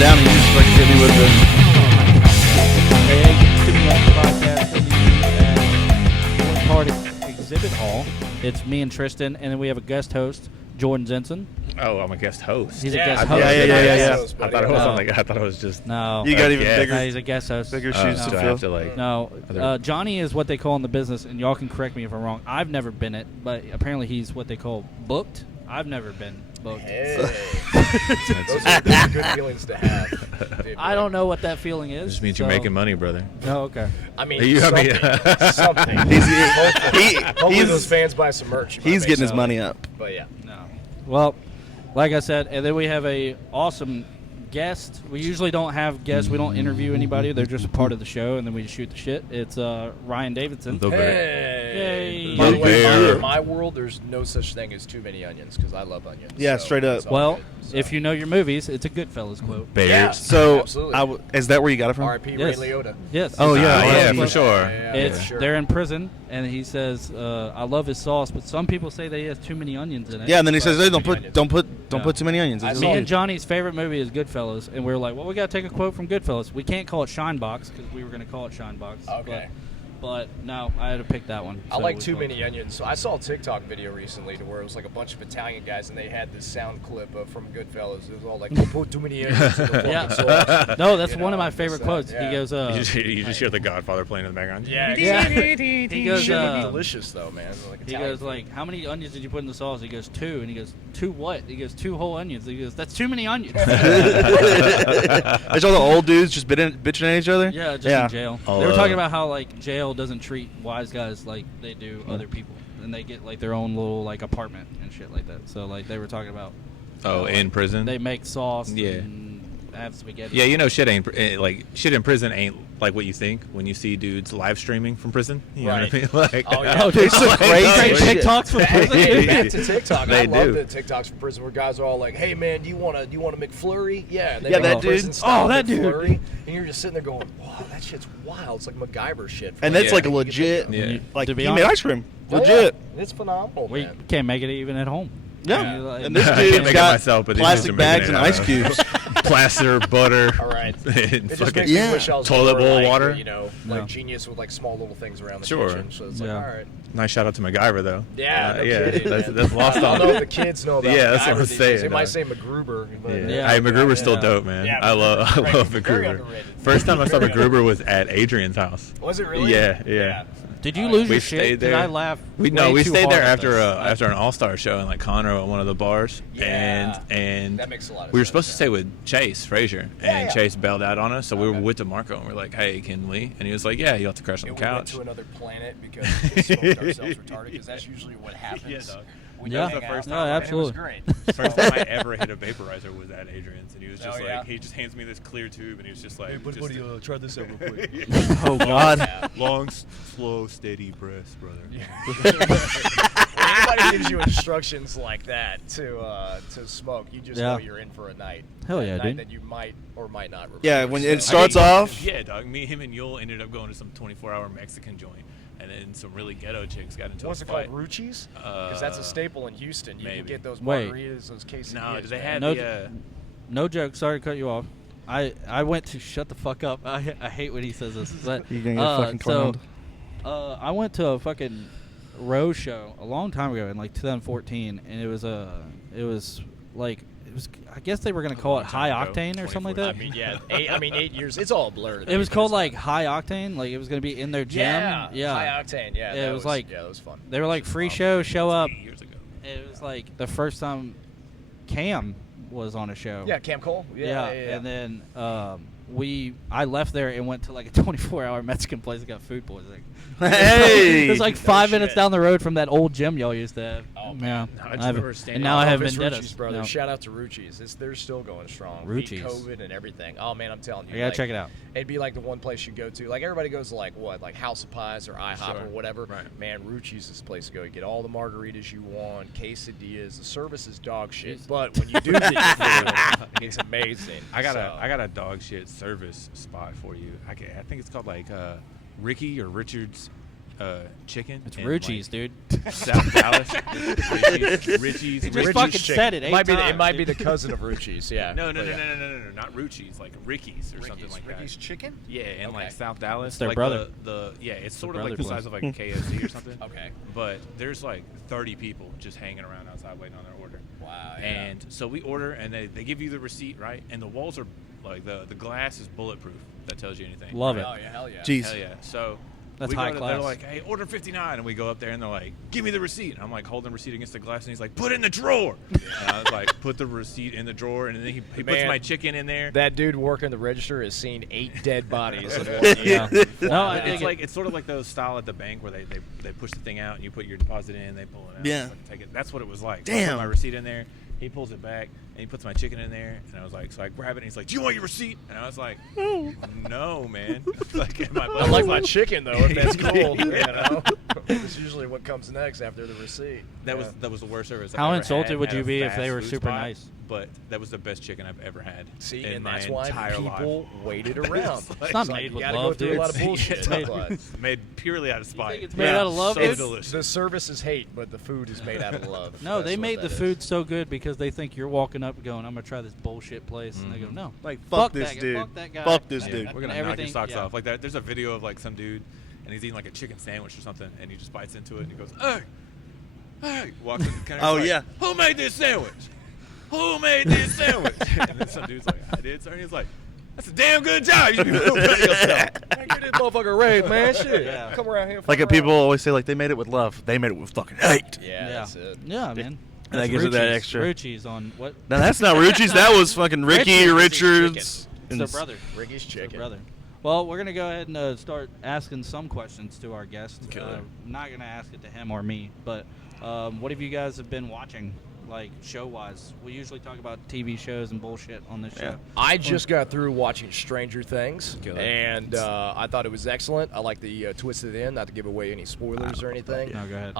down and you just fucking hit me with the... Party Exhibit Hall. It's me and Tristan, and then we have a guest host, Jordan Jensen. Oh, I'm a guest host. He's a guest host. Yeah. I thought it was something. I thought it was just. No. You got even guest. bigger, No, he's a guest host. bigger shoes to do I fill. have to like? No, Johnny is what they call in the business, and y'all can correct me if I'm wrong. I've never been it, but apparently he's what they call booked. I've never been booked. Hey. Those are good feelings to have. I don't know what that feeling is. It just means you're making money, brother. Oh, okay. I mean, You- I mean- something. Hopefully those fans buy some merch. He's getting his money up. But yeah. No. Well, like I said, and then we have a awesome guest. We usually don't have guests. We don't interview anybody. They're just a part of the show, and then we just shoot the shit. It's Ryan Davidson. The bear. Yay. By the way, Bear. in my world, there's no such thing as too many onions because I love onions. Yeah, straight up. it's all Well, good, so. if you know your movies, it's a Goodfellas quote. Bears. Yeah. So, Absolutely. is that where you got it from? R.I.P. Yes. Ray Liotta. Yes. Oh, it's- yeah, yeah, yeah. for sure. It's sure. they're in prison, and he says, "I love his sauce," but some people say that he has too many onions in it. Yeah, and then he says, hey, don't onions. put too many onions. I It's Me saw- and Johnny's favorite movie is Goodfellas, and we were like, well, we got to take a quote from Goodfellas. We can't call it Shinebox because we were going to call it Shinebox. Okay. But no, I had to pick that one. I So like we too called- many onions. So I saw a TikTok video recently to where it was like a bunch of Italian guys and they had this sound clip from Goodfellas. It was all like, "Don't put too many onions in the fucking Yeah. sauce." No, that's You one of know, my favorite just, quotes. yeah. He goes, You just hear the Godfather playing in the background. Yeah, Yeah. exactly. He goes, Shit would be delicious though, man. Like he Italian goes food. like, how many onions did you put in the sauce? He goes, 2. And he goes, 2 what? He goes, 2 whole onions. He goes, that's too many onions. There's all the old dudes just bitching at each other? Yeah, just in jail. I'll, They were talking about how like jail doesn't treat wise guys like they do other people, and they get like their own little like apartment and shit like that. So like they were talking about. Oh, in prison. They make sauce. Yeah. And have spaghetti. Yeah, you know, shit in prison ain't like what you think when you see dudes live streaming from prison. You know what I mean? Like, Oh, yeah. Oh, dude, it's so Like, crazy. shit. TikToks from prison. Hey, back to TikTok. They I love do. the TikToks from prison where guys are all like, "Hey man, do you want a McFlurry?" Yeah, and they Yeah, make that a dude. prison-style Oh, that dude. McFlurry, and you're just sitting there going, "Wow, that shit's wild." It's like MacGyver shit. And that's Yeah. like a legit, Yeah. like, To be he honest- made ice cream. Oh, yeah. Legit. It's phenomenal, We man. can't make it even at home. Yeah. You're like- And this I can't dude's make it got myself, but these plastic dudes are bags making and it ice out. cubes. Plaster, butter, All right. and It just fucking makes me Yeah. wish I was toilet more bowl like, water. You know, No. like genius with like small little things around the Sure. kitchen. So it's like, Yeah. all right. Nice shout out to MacGyver though. Yeah, no yeah, kidding, that's, man. that's lost I on don't know me. if the kids know about Yeah, that's what MacGyver I'm these saying, days. They might dog. say MacGruber. But Yeah. Yeah. Hey, MacGruber's still Yeah. dope, man. Yeah, I love very MacGruber. underrated. First time I saw Very MacGruber was at Adrian's house. Was it really? Yeah. Did you lose We your shit? stayed Did there. I laugh? We way too stayed hard there at after this? after an All-Star show in like Conroe at one of the bars, Yeah. and That makes a lot of we were sense, supposed to yeah. stay with Chase Frazier, Yeah, and yeah. Chase bailed out on us, so we were Okay. with DeMarco, and we're like, "Hey, can we?" And he was like, "Yeah, you'll have to crash on And the we went couch." to another planet because we smoked ourselves retarded because that's usually what happens. Yeah, dog. When Yeah. you That was hang the out. first time. And Absolutely. It was great. First time I ever hit a vaporizer was at Adrian's, and he was just Oh, like, yeah? he just hands me this clear tube, and he was just like, try this out real quick. Oh, God. Yeah. long, slow, steady breaths, brother. When anybody gives you instructions like that to smoke, you just Yeah. know you're in for a night. Hell yeah, a night dude. that you might or might not remember. Yeah, when So- it starts off. Yeah, dog. Me, him, and Yul ended up going to some 24-hour Mexican joint, and then some really ghetto chicks got into What's a it called? fight. Ruchis? Because that's a staple in Houston. You can maybe. get those Wait. margaritas, those quesadillas. No, do they man. have No, the? No joke. Sorry to cut you off. I went to shut the fuck up. I hate when he says this. But, You're gonna get fucking clowned. I went to a fucking Rose show a long time ago in like 2014, and it was I guess they were gonna call it high time ago, octane or something like that. 8 years. It's all blurred. It was called like high octane, like it was gonna be in their gym. Yeah. High octane. Yeah. It that was like- yeah, that was fun. They were like free show up. 8 years ago. It was like the first time Cam was on a show. Yeah, Camp Cole. Yeah. And then I left there and went to like a 24-hour Mexican place and got food poisoning. Hey! It was like No 5 minutes shit. down the road from that old gym y'all used to have. Oh, yeah. I just remember standing and now I out have It's vendettas. Ruchis, brother. No. Shout out to Ruchis. They're still going strong. Ruchis. Beat COVID and everything. Oh man, I'm telling you. I gotta check it out. It'd be like the one place you go to. Like everybody goes to like what, like House of Pies or IHOP Sure. or whatever. Right. Man, Ruchis is the place to go. You get all the margaritas you want, quesadillas. The service is dog shit, Jeez. but when you do get your food, it's amazing. I got So- a dog shit service spot for you. I think it's called like Ricky or Richard's chicken. It's in, Ruchie's, like, dude. South Dallas. Richie's. He just fucking said it 8 It times. might be the cousin of Ruchie's. Yeah. No, But yeah. not Ruchie's, like Ricky's or something like Ricky's that. chicken. Yeah, in Okay. like South Dallas. It's their like brother. It's sort of brother like the place. size of like a KFC or something. Okay. But there's like 30 people just hanging around outside waiting on their order. Wow. Yeah. And so we order, and they give you the receipt, right? And the walls are like the glass is bulletproof. If that tells you anything. Love right? it. Oh yeah. Hell yeah. Jeez. Hell yeah. So That's we go high to- class. They're like, hey, order 59. And we go up there and they're like, give me the receipt. And I'm like holding the receipt against the glass, and he's like, put it in the drawer. And I was like, put the receipt in the drawer, and then he puts Man, my chicken in there. That dude working the register has seen 8 dead bodies. in one Yeah. day. No, I It's think like it's sort of like those style at the bank where they push the thing out and you put your deposit in, they pull it out. Yeah. So I can take it. That's what it was like. Damn. I put my receipt in there. He pulls it back and he puts my chicken in there, and I was like, so I grab it and he's like, do you want your receipt? And I was like, no, man. Like, in my I like my butt. chicken though. If that's cold, Yeah. you know. It's usually what comes next after the receipt. That Yeah. was the worst service. How I've ever insulted had would at you a be if they fast were food super spot, nice? But that was the best chicken I've ever had. See, in and my that's why entire people life. waited around. It's not It's like, made you with gotta love, go through dude. a lot of bullshit. It's Tough made purely out of spite. it's made out of love, so dude? delicious. The service is hate, but the food is made out of love. No, That's they what made that the is. food so good because they think you're walking up going, I'm going to try this bullshit place. And they go, no. Like, fuck this that guy, dude. Fuck that guy. Fuck this Yeah. dude. We're gonna And knock your everything- socks yeah. off like that. There's a video of like some dude, and he's eating like a chicken sandwich or something, and he just bites into it and he goes, hey, walks in the counter. Oh, he's like, yeah. Who made this sandwich? Who made this sandwich? And then some dude's like, I did, sir. And he's like, that's a damn good job. You can prove it yourself. Man, get this motherfucker right, man. Shit. Yeah. Come around here. Like fuck people around. always say, like they made it with love. They made it with fucking hate. Yeah, that's it. Yeah, man. And that gives it that Ruchie's. extra. Ruchie's on what? Now that's not Ruchie's. That was fucking Ricky Richie's Richards. It's and their brother. Ricky's It's their chicken. brother. Well, we're going to go ahead and start asking some questions to our guest. Killer. I'm not going to ask it to him or me, but what have you guys have been watching, like show-wise? We usually talk about TV shows and bullshit on this show. I just got through watching Stranger Things, Killer. and I thought it was excellent. I like the twist at the end, not to give away any spoilers or anything. No, go ahead.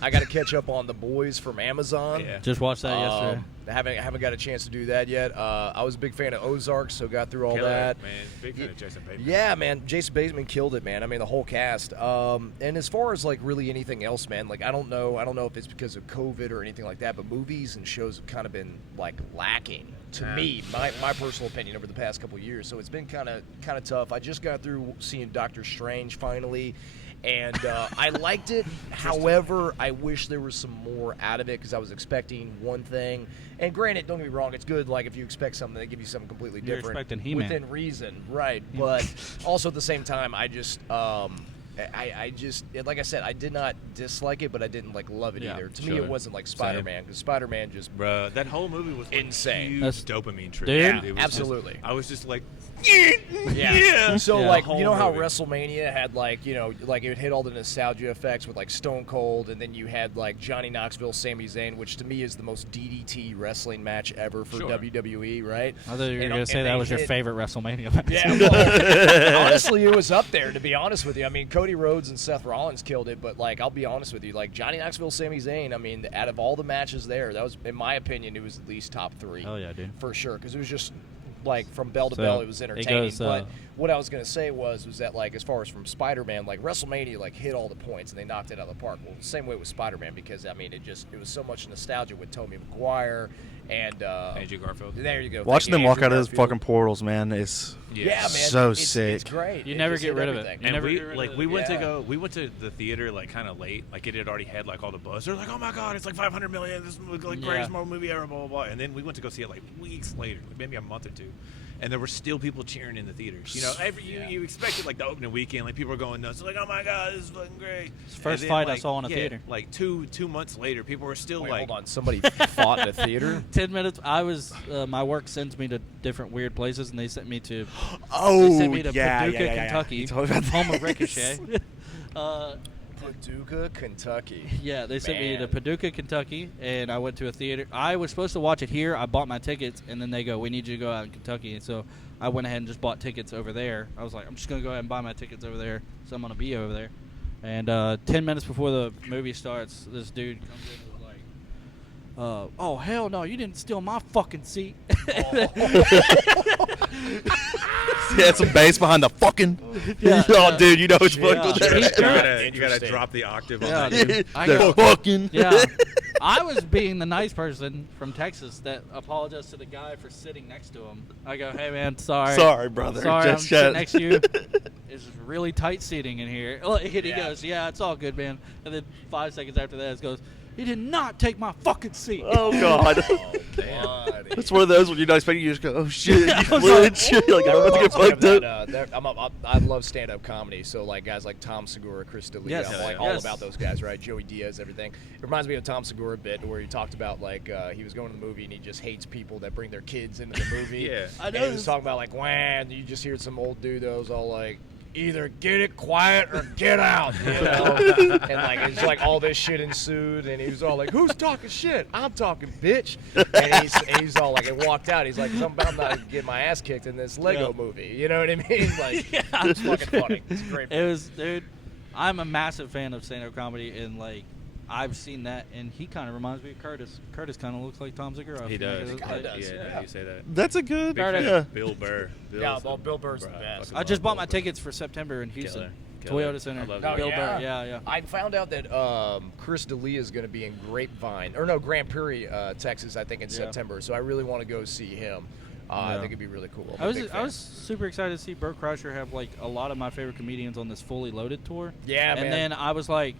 I got to catch up on The Boys from Amazon. Yeah. Just watched that yesterday. I haven't got a chance to do that yet. I was a big fan of Ozark, so got through all Killer, that. man. Big fan of Jason Bateman. Yeah, man, Jason Bateman killed it, man. I mean, the whole cast. And as far as like really anything else, man, like I don't know if it's because of COVID or anything like that, but movies and shows have kind of been like lacking to me, my personal opinion, over the past couple of years. So it's been kind of tough. I just got through seeing Doctor Strange finally. And I liked it. However, I wish there was some more out of it because I was expecting one thing. And granted, don't get me wrong, it's good. Like if you expect something, they give you something completely You're different expecting He-Man. within reason, right? But also at the same time, I just, like I said, I did not dislike it, but I didn't like love it Yeah, either. To me, sure. it wasn't like Spider-Man because Spider-Man just Bruh, that whole movie was like Insane. Huge That's- dopamine trip. Dude. It was just- absolutely. I was just like, Yeah. So Yeah. like The whole you know how movie. WrestleMania had like like it would hit all the nostalgia effects with like Stone Cold, and then you had like Johnny Knoxville, Sami Zayn, which to me is the most DDT wrestling match ever for Sure. WWE, right? I thought you were And- going to say and that they was your hit- favorite WrestleMania match. Yeah, well, honestly, it was up there, to be honest with you. I mean, Cody Rhodes and Seth Rollins killed it, but, like, I'll be honest with you. Like, Johnny Knoxville, Sami Zayn, I mean, out of all the matches there, that was, in my opinion, it was at least top 3. Oh, yeah, dude. For sure, because it was just, like, from bell to So, bell, it was it entertaining. goes, but what I was going to say was that, like, as far as from Spider-Man, like, WrestleMania, like, hit all the points, and they knocked it out of the park. Well, same way with Spider-Man, because, I mean, it was so much nostalgia with Tobey Maguire and Andrew Garfield. there you go. Watching Thank them you, walk Andrew out of those Garfield. fucking portals, man, is Yeah, man. so It's sick. great. You It never just get hit rid of it. everything. You And never we get rid of we it. went to Yeah. go. We went to the theater like kind of late. Like it had already had like all the buzz. They're like, "Oh my god, it's like 500 million. This is like Yeah. greatest movie ever." Blah blah blah. And then we went to go see it like weeks later, like maybe a month or two, and there were still people cheering in the theaters. You know, you expected like the opening weekend, like people were going nuts. Like, "Oh my god, this is fucking great." It's the first And then, fight I like, saw in a yeah, theater. Like two months later, people were still Wait, like, hold on. Somebody fought in a theater? 10 minutes. I was my work sends me to different weird places, and they sent me to Oh, they sent me to yeah, Paducah, yeah. Kentucky, You told me about home of this. Ricochet. Paducah, Kentucky. Yeah, they sent me to Man. Paducah, Kentucky, and I went to a theater. I was supposed to watch it here. I bought my tickets, and then they go, "We need you to go out in Kentucky." And so I went ahead and just bought tickets over there. I was like, "I'm just gonna go ahead and buy my tickets over there, so I'm gonna be over there." And 10 minutes before the movie starts, this dude comes in and was like, "Oh hell no! You didn't steal my fucking seat." Yeah, some bass behind the fucking. Yeah, Oh, yeah. dude, you know it's fucked Yeah. with He's that. good. You gotta drop the octave on Yeah, that. dude. I The go, fucking. yeah. I was being the nice person from Texas that apologized to the guy for sitting next to him. I go, hey, man, sorry. Sorry, brother. Sorry, I'm Just sitting shut. next to you. It's really tight seating in here. Like, and he goes, yeah, it's all good, man. And then 5 seconds after that, he goes, he did not take my fucking seat. Oh, God. Oh, man. It's one of those when you're not expecting, you just go, oh, shit. Yeah, I You was flinch. Like, I'm about to get fucked up. I love stand-up comedy, so like guys like Tom Segura, Chris D'Elia, Yes. I'm like Yes. all about those guys, right? Joey Diaz, everything. It reminds me of Tom Segura bit where he talked about like he was going to the movie and he just hates people that bring their kids into the movie. Yeah. I And know he was this- talking about like, when you just hear some old dude that was all like, either get it quiet or get out, you know? And like it's like all this shit ensued, and he was all like, "Who's talking shit? I'm talking, bitch." And he's all like, and walked out. He's like, "I'm about to get my ass kicked in this Lego movie." You know what I mean? Like, it's fucking funny. It's great. It was, dude. I'm a massive fan of stand-up comedy, and like, I've seen that, and he kind of reminds me of Curtis. Curtis kind of looks like Tom Segura. He does. Like, kinda does, Yeah, yeah. you say that. That's a good. Big fan Yeah. of Bill Burr. Yeah, Bill's Bill Burr's the bruh, best. fucking I just love bought my Bill Burr. tickets for September in Houston. Killer. Toyota Center. I love Oh, Bill yeah? Burr. Yeah, yeah. I found out that Chris D'Elia is going to be in Grapevine, or no, Grand Prairie, Texas, I think in September. So I really want to go see him. I think it'd be really cool. I'm a big I fan. was super excited to see Burt Kreischer have like a lot of my favorite comedians on this fully loaded tour. Yeah, and man. then I was like,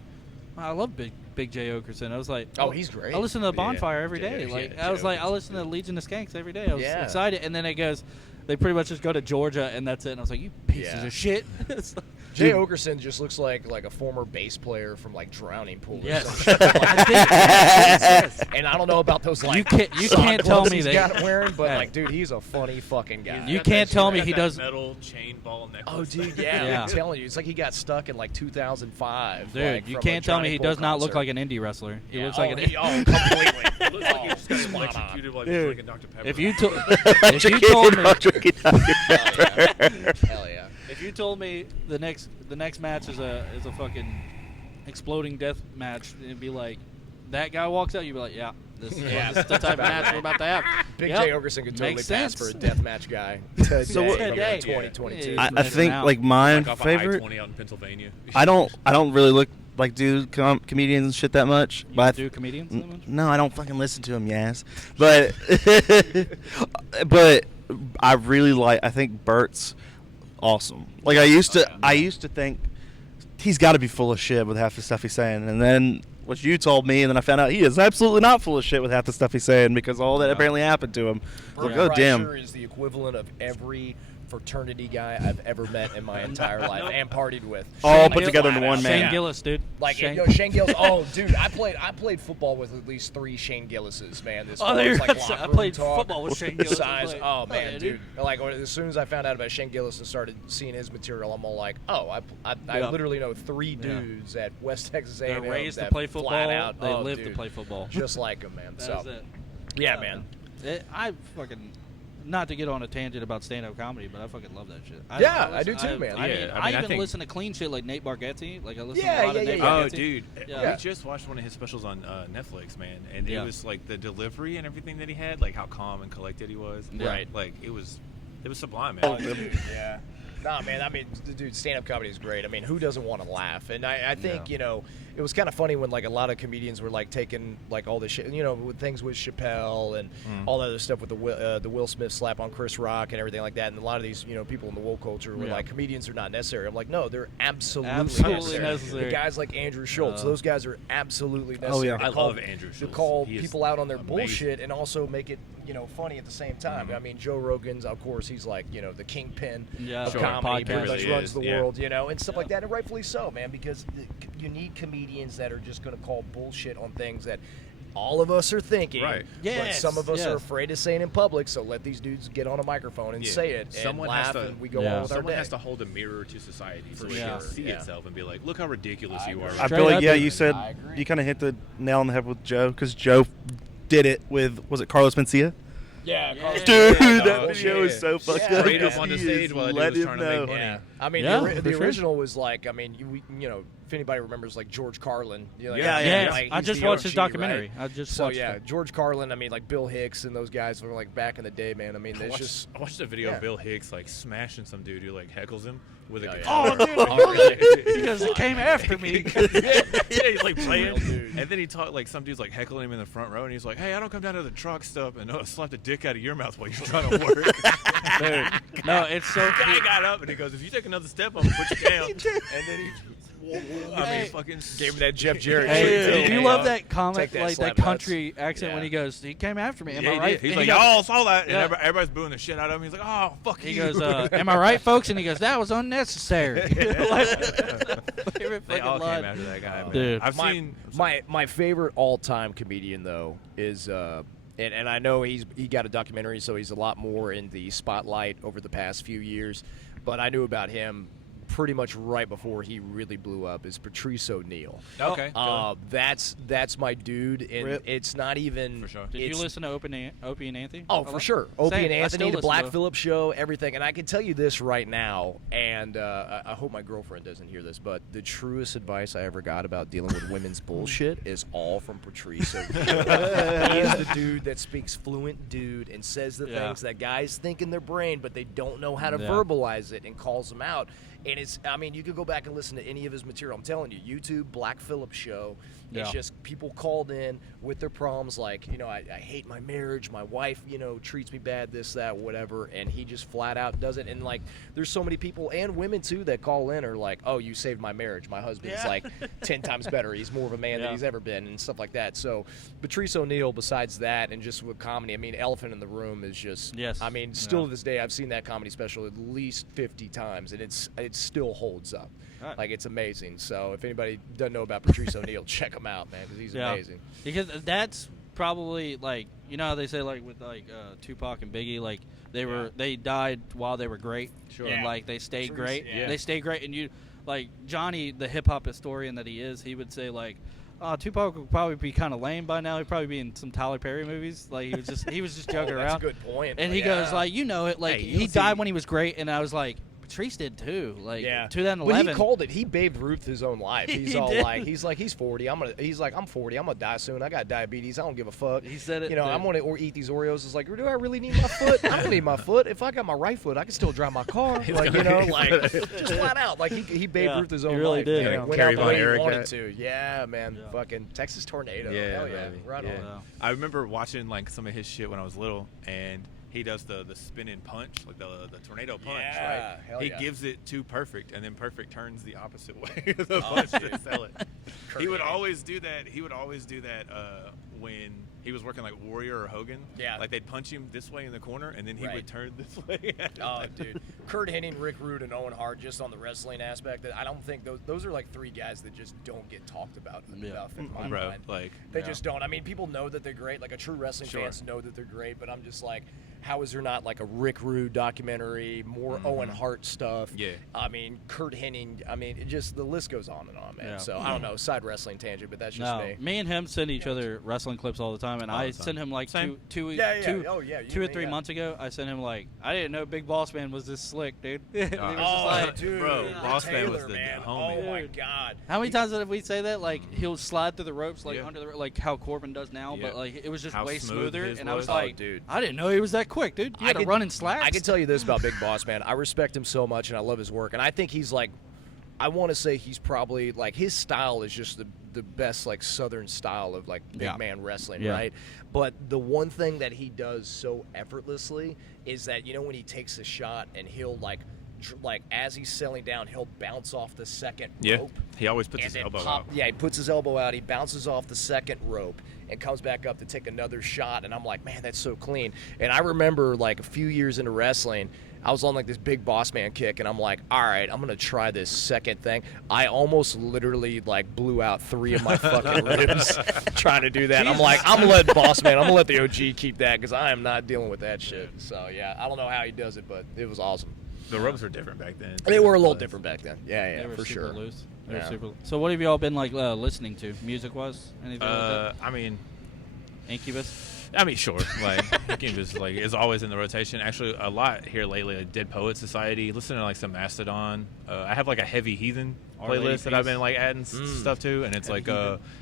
I love Big J Okerson. I was like, Oh, he's great. I listen to the Yeah. Bonfire every Yeah, day. yeah, Like yeah, I was Jay like, I Okerson's listen to great. Legion of Skanks every day. I was Yeah. excited, and then it goes, they pretty much just go to Georgia and that's it. And I was like, you pieces Yeah. of shit. It's like- Jay Okerson just looks like a former bass player from like Drowning Pool. Or Yes. something. I think- yes. And I don't know about those like You can't tell me he's that- got wearing, but Hey. like, dude, he's a funny fucking guy. You can't tell me Got he that does. metal chain ball Oh, necklace. dude, yeah, Yeah. I'm telling you, it's like he got stuck in like 2005. Dude, like, you from a can't tell me Drowning he Pool does not look concert. like an indie wrestler. He Yeah, looks like completely. It looks like he just got Spot on. electrocuted while he Dude. was drinking Dr. Pepper. If you told me Hell yeah. if you told me the next match is a fucking exploding death match, it'd be like that guy walks out, you'd be like, yeah, this is the type of match we're about to have. Big Yep. J Okerson could totally Makes pass sense. for a deathmatch guy today, So what- from Today. 2022. Yeah. I think like my like off of favorite. I-20 out in Pennsylvania. I don't really look like do comedians and shit that much. You But I do comedians that much? no, I don't fucking listen to them, yes. But but I really like. I think Bert's awesome. Like I used to think he's got to be full of shit with half the stuff he's saying, and then what you told me, and then I found out he is absolutely not full of shit with half the stuff he's saying because all that apparently happened to him. Bert Like, oh damn. Kreischer is the equivalent of every fraternity guy I've ever met in my entire life and partied with. All Shane put Gill- together into one Shane man. Gillis, dude. Like Shane. Shane Gillis. Oh, dude, I played football with at least 3 Shane Gillises, man. This Oh, there was, you like, go. locker I room played talk, football with Shane Gillis. size. Like, Oh man, yeah, dude. Like as soon as I found out about Shane Gillis and started seeing his material, I'm all like, oh, I Yeah. literally know 3 Yeah. dudes at West Texas They're A&M raised to that play flat football. out. They oh, live to dude, play football. just like him, man. That's So it. yeah, man. I fucking, not to get on a tangent about stand-up comedy, but I fucking love that shit. Yeah, I do too, man. I Yeah, mean, I I mean, I even think- listen to clean shit like Nate Bargatze. Like I listen Yeah, to a lot of yeah, Nate yeah, Oh, Bargatze. dude. Yeah. We just watched one of his specials on Netflix, man. And Yeah. it was like the delivery and everything that he had, like how calm and collected he was. Yeah. Right. Like it was sublime, Oh, man. dude, yeah. Nah, man. I mean, dude, stand-up comedy is great. I mean, who doesn't want to laugh? And I think it was kind of funny when like a lot of comedians were like taking like all this shit, with things with Chappelle and all that other stuff with the Will Smith slap on Chris Rock and everything like that. And a lot of these people in the woke culture were Yeah. like, comedians are not necessary. I'm like, no, they're absolutely Absolutely necessary. The guys like Andrew Schultz, those guys are absolutely necessary. Oh, yeah. to I call- love Andrew to Schultz. call He is people out on their amazing. bullshit and also make it funny at the same time. I mean, Joe Rogan's, of course, he's like the kingpin Yeah, of sure. comedy, pretty Podcast. much Really runs is, the yeah. world, and stuff like that, and rightfully so, man, because you need comedians that are just going to call bullshit on things that all of us are thinking, Right. but Yes, some of us yes. are afraid of saying in public, so let these dudes get on a microphone and Yeah. say it, Someone and has laugh, to- and we go Yeah. on with our Someone day. has to hold a mirror to society so it sure. can see Yeah. itself and be like, look how ridiculous I you are. agree. I Straight feel like up, yeah, dude. you said I agree. you kind of hit the nail on the head with Joe because Joe did it with was it Carlos Mencia? Yeah, Carlos- Dude, yeah, that no, video yeah. is so fucked Yeah. up. Straight up because on the he stage is while that dude let was him trying to know. make money. Yeah, I mean, Yeah, the for sure. original was like, I mean, you know, if anybody remembers like George Carlin. You know, Yeah, like, I he's just the watched his OG, documentary. right? I just So watched yeah, it. George Carlin. I mean, like Bill Hicks and those guys were like back in the day, man. I mean, I it's watched, just I watched a video yeah. of Bill Hicks like smashing some dude who like heckles him with a Yeah, guitar. Oh, dude, Oh, really? because it came after me. yeah, he's like playing, Real dude. and then he talked like some dude's like heckling him in the front row, and he's like, "Hey, I don't come down to the truck stop and slap the dick out of your mouth while you're trying to work." Dude, no, it's so. Guy got up and he goes, "If you take another step, I'm gonna put you down." And then he, I mean, fucking gave him that Jeff Jarrett. Hey, shit, do too. you love that comment, Take that, like slap that nuts. country accent Yeah. when he goes, "He came after me." Am yeah, I he right? did. He's And like, he goes, "Y'all saw that," and Yeah. everybody's booing the shit out of him. He's like, "Oh, fuck He you." goes, "Am I right, folks?" And he goes, "That was unnecessary." Favorite They all fucking line. came after that guy, man. Dude. I've seen My favorite all-time comedian though is and I know he got a documentary, so he's a lot more in the spotlight over the past few years, but I knew about him pretty much right before he really blew up is Patrice O'Neal. Okay. That's my dude, and Rip. it's not even. For sure. Did you it's- listen to Opie and Anthony? Oh, for sure. Opie Same. and I Anthony, still the listen Black to- Phillip Show, everything. And I can tell you this right now, and I hope my girlfriend doesn't hear this, but the truest advice I ever got about dealing with women's bullshit is all from Patrice O'Neal. He is the dude that speaks fluent dude and says the Yeah. things that guys think in their brain, but they don't know how to Yeah. verbalize it, and calls them out. And it's, I mean, you could go back and listen to any of his material. I'm telling you, YouTube, Black Phillip Show. It's Yeah. just people called in with their problems like, you know, I hate my marriage. My wife, you know, treats me bad, this, that, whatever. And he just flat out does it. And, like, there's so many people and women, too, that call in are like, oh, you saved my marriage. My husband's, Yeah. like, 10 times better. He's more of a man Yeah. than he's ever been and stuff like that. So Patrice O'Neal, besides that, and just with comedy, I mean, Elephant in the Room is just, Yes. I mean, still Yeah. to this day, I've seen that comedy special at least 50 times, and it still holds up. Right. Like, it's amazing. So if anybody doesn't know about Patrice O'Neal, check him out, man, because he's amazing. Because that's probably like, you know how they say like with like Tupac and Biggie, like they died while they were great. Sure. And Yeah. like they stayed True, great. yeah. They stayed great, and you like Johnny, the hip hop historian that he is, he would say like, Tupac would probably be kind of lame by now. He'd probably be in some Tyler Perry movies. Like he was just joking around. That's a good point. And he Yeah. goes like, you know it, like Hey, he you'll died see- when he was great, and I was like, Patrice did too. Like Yeah. 2011. But he called it. He Babe Ruthed his own life. He's He all did. like, he's 40. I'm 40. I'm gonna die soon. I got diabetes. I don't give a fuck. He said it, You know, dude. I'm gonna eat these Oreos. It's like, do I really need my foot? I don't need my foot. If I got my right foot, I can still drive my car. Like, you know, like just flat out. Like he Babe Yeah, Ruthed his he own really life. did. Man. Yeah. Went Carrie out the Von way he Erich wanted that. to. Yeah, man. Yeah. Fucking Texas Tornado. Yeah, Hell yeah. baby. Right Yeah. on. I remember watching like some of his shit when I was little, and he does the spinning punch, like the tornado punch, Yeah, right? hell He yeah. gives it to Perfect, and then Perfect turns the opposite way of the punch to sell it. He would always do that. He would always do that when he was working like Warrior or Hogan. Yeah. Like they'd punch him this way in the corner, and then he Right. would turn this way. Oh, dude. Kurt Hennig, Rick Rude, and Owen Hart, just on the wrestling aspect, I don't think those are like three guys that just don't get talked about enough in my Bro, mind. like They yeah. just don't. I mean, people know that they're great. Like, a true wrestling Sure. fans know that they're great, but I'm just like, how is there not like a Rick Rude documentary, more Owen Hart stuff? Yeah. I mean, Kurt Hennig. I mean, it just, the list goes on and on, man. Yeah. So I don't know, side wrestling tangent, but that's just No, me. me and him send each other wrestling clips all the time, and All I the time. sent him like Same. two Yeah, yeah. two- Oh, yeah, you 2 or and me, 3 yeah. months ago. I sent him like, I didn't know Big Boss Man was this slick, dude. He was just Oh, like, dude, bro, the Boss Man was Taylor, the man. homie. Oh my Dude. God. how many times did we say that? Like he'll slide through the ropes, like Yeah. under the like how Corbin does now, Yeah. but like it was just How way smooth smoother. his And I was was. like, Oh, dude. I didn't know he was that quick, dude. He had to run in slacks. I can tell you this about Big Boss Man. I respect him so much, and I love his work. And I think he's like, I want to say he's probably like, his style is just the best like Southern style of like big Yeah. man wrestling, Yeah. right? But the one thing that he does so effortlessly is that, you know, when he takes a shot and he'll like as he's settling down, he'll bounce off the second Yeah. rope. He always puts And his then elbow pop, out. yeah, he puts his elbow out. He bounces off the second rope and comes back up to take another shot. And I'm like, man, that's so clean. And I remember like a few years into wrestling, I was on like this Big Boss Man kick, and I'm like, all right, I'm gonna try this second thing. I almost literally like blew out 3 of my fucking ribs trying to do that. I'm like, I'm gonna let Boss Man, I'm gonna let the OG keep that, because I am not dealing with that shit. So yeah, I don't know how he does it, but it was awesome. The ropes were different back then. They were a little But- different back then. Yeah, They yeah, were for super sure. loose. They were Yeah. super. So what have y'all been like listening to, music wise? Anything like that? I mean, Incubus. I mean, sure. Like, Incubus is always in the rotation. Actually, a lot here lately. Like Dead Poet Society. Listening to like some Mastodon. I have like a Heavy Heathen playlist that I've been like adding stuff to, and it's like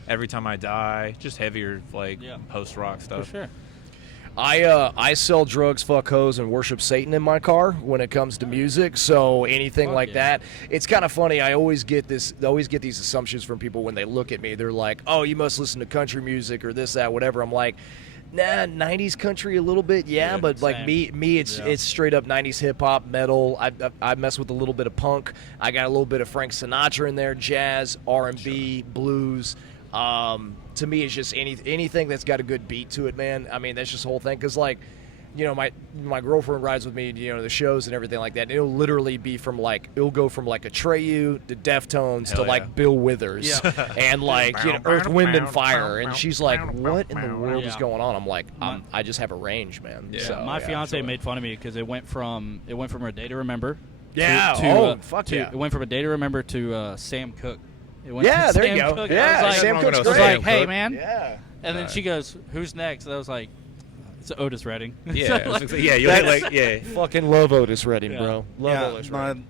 Every Time I Die, just heavier like post rock stuff. For sure. I sell drugs, fuck hoes, and worship Satan in my car when it comes to music. So anything like that, it's kind of funny. I always get these assumptions from people when they look at me. They're like, "Oh, you must listen to country music or this, that, whatever." I'm like, nah, 90s country a little bit, but like me, it's straight up 90s hip hop, metal. I mess with a little bit of punk. I got a little bit of Frank Sinatra in there, jazz, R&B, blues. To me, it's just anything that's got a good beat to it, man. I mean, that's just the whole thing. Because, like, you know, my girlfriend rides with me, you know, the shows and everything like that. And it'll literally be it'll go from like Atreyu to Deftones to like Bill Withers and like, you know, Earth, Wind, and Fire. And she's like, what in the world is going on? I'm like, I just have a range, man. Yeah. So, my fiance made fun of me because it went from A Day to Remember. It went from A Day to Remember to Sam Cooke. It went there Sam you go. Cooke. Yeah, I was like, Sam Cooke's I was great. like, hey, man. Yeah. And then she goes, who's next? And I was like, it's Otis Redding. Yeah, Fucking love Otis Redding, bro. Love Otis Redding.